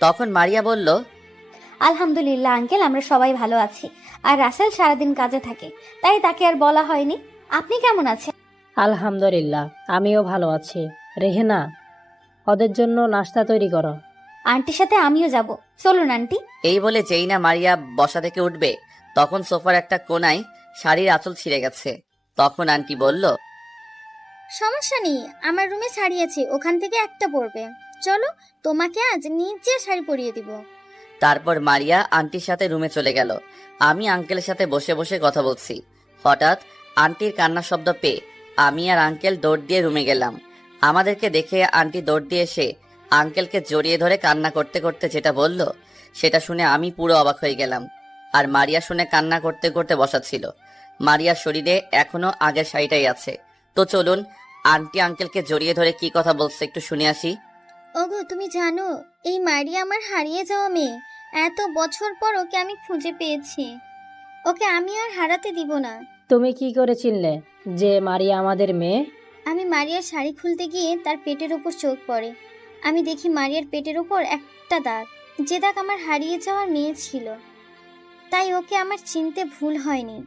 তখন মারিয়া বলল, আলহামদুলিল্লাহ আঙ্কেল, আমরা সবাই ভালো আছি। আর রাসেল সারাদিন কাজে থাকে, তাই তাকে আর বলা হয়নি। আপনি কেমন আছেন? আলহামদুলিল্লাহ, আমিও ভালো আছি। রেহেনা, ওদের জন্য নাস্তা তৈরি করো। আন্টির সাথে আমিও যাব, চলুন আন্টি। এই বলে যেই না মারিয়া বসা থেকে উঠবে, তখন সোফার একটা কোনায় শাড়ির আঁচল ছিঁড়ে গেছে। তখন আন্টি বলল, সমস্যা নেই, আমার রুমে শাড়ি আছে, ওখান থেকে একটা পরবে। চলো, তোমাকে আজ নিজে শাড়ি পরিয়ে দিব। তারপর মারিয়া আন্টির সাথে রুমে চলে গেল। আমি আঙ্কেলের সাথে বসে বসে কথা বলছি। হঠাৎ আন্টির কান্নার শব্দ পেয়ে আমি আর আঙ্কেল দৌড় দিয়ে রুমে গেলাম। আমাদেরকে দেখে আন্টি দৌড় দিয়ে এসে আঙ্কেলকে জড়িয়ে ধরে কান্না করতে করতে যেটা বলল, সেটা শুনে আমি পুরো অবাক হয়ে গেলাম। আর মারিয়া শুনে কান্না করতে করতে বসা ছিল। মারিয়ার শরীরে এখনো আগের শাড়িটাই আছে। তো চলুন আন্টি আঙ্কেলকে জড়িয়ে ধরে কি কথা বলছে একটু শুনে আসি। ওগো, তুমি জানো এই মারিয়া আমার হারিয়ে যাওয়া মেয়ে। এত বছর পর ওকে আমি খুঁজে পেয়েছি। ওকে আমি আর হারাতে দিব না। তুমি কি করে চিনলে যে মারিয়া আমাদের মেয়ে? আমি মারিয়ার শাড়ি খুলতে গিয়ে তার পেটের উপর চোখ পড়ে। আমি দেখি মারিয়ার পেটের উপর একটা দাগ, যে দাগ আমার হারিয়ে যাওয়ার মেয়ে ছিল। তাই ওকে আমার চিনতে ভুল হয়নি।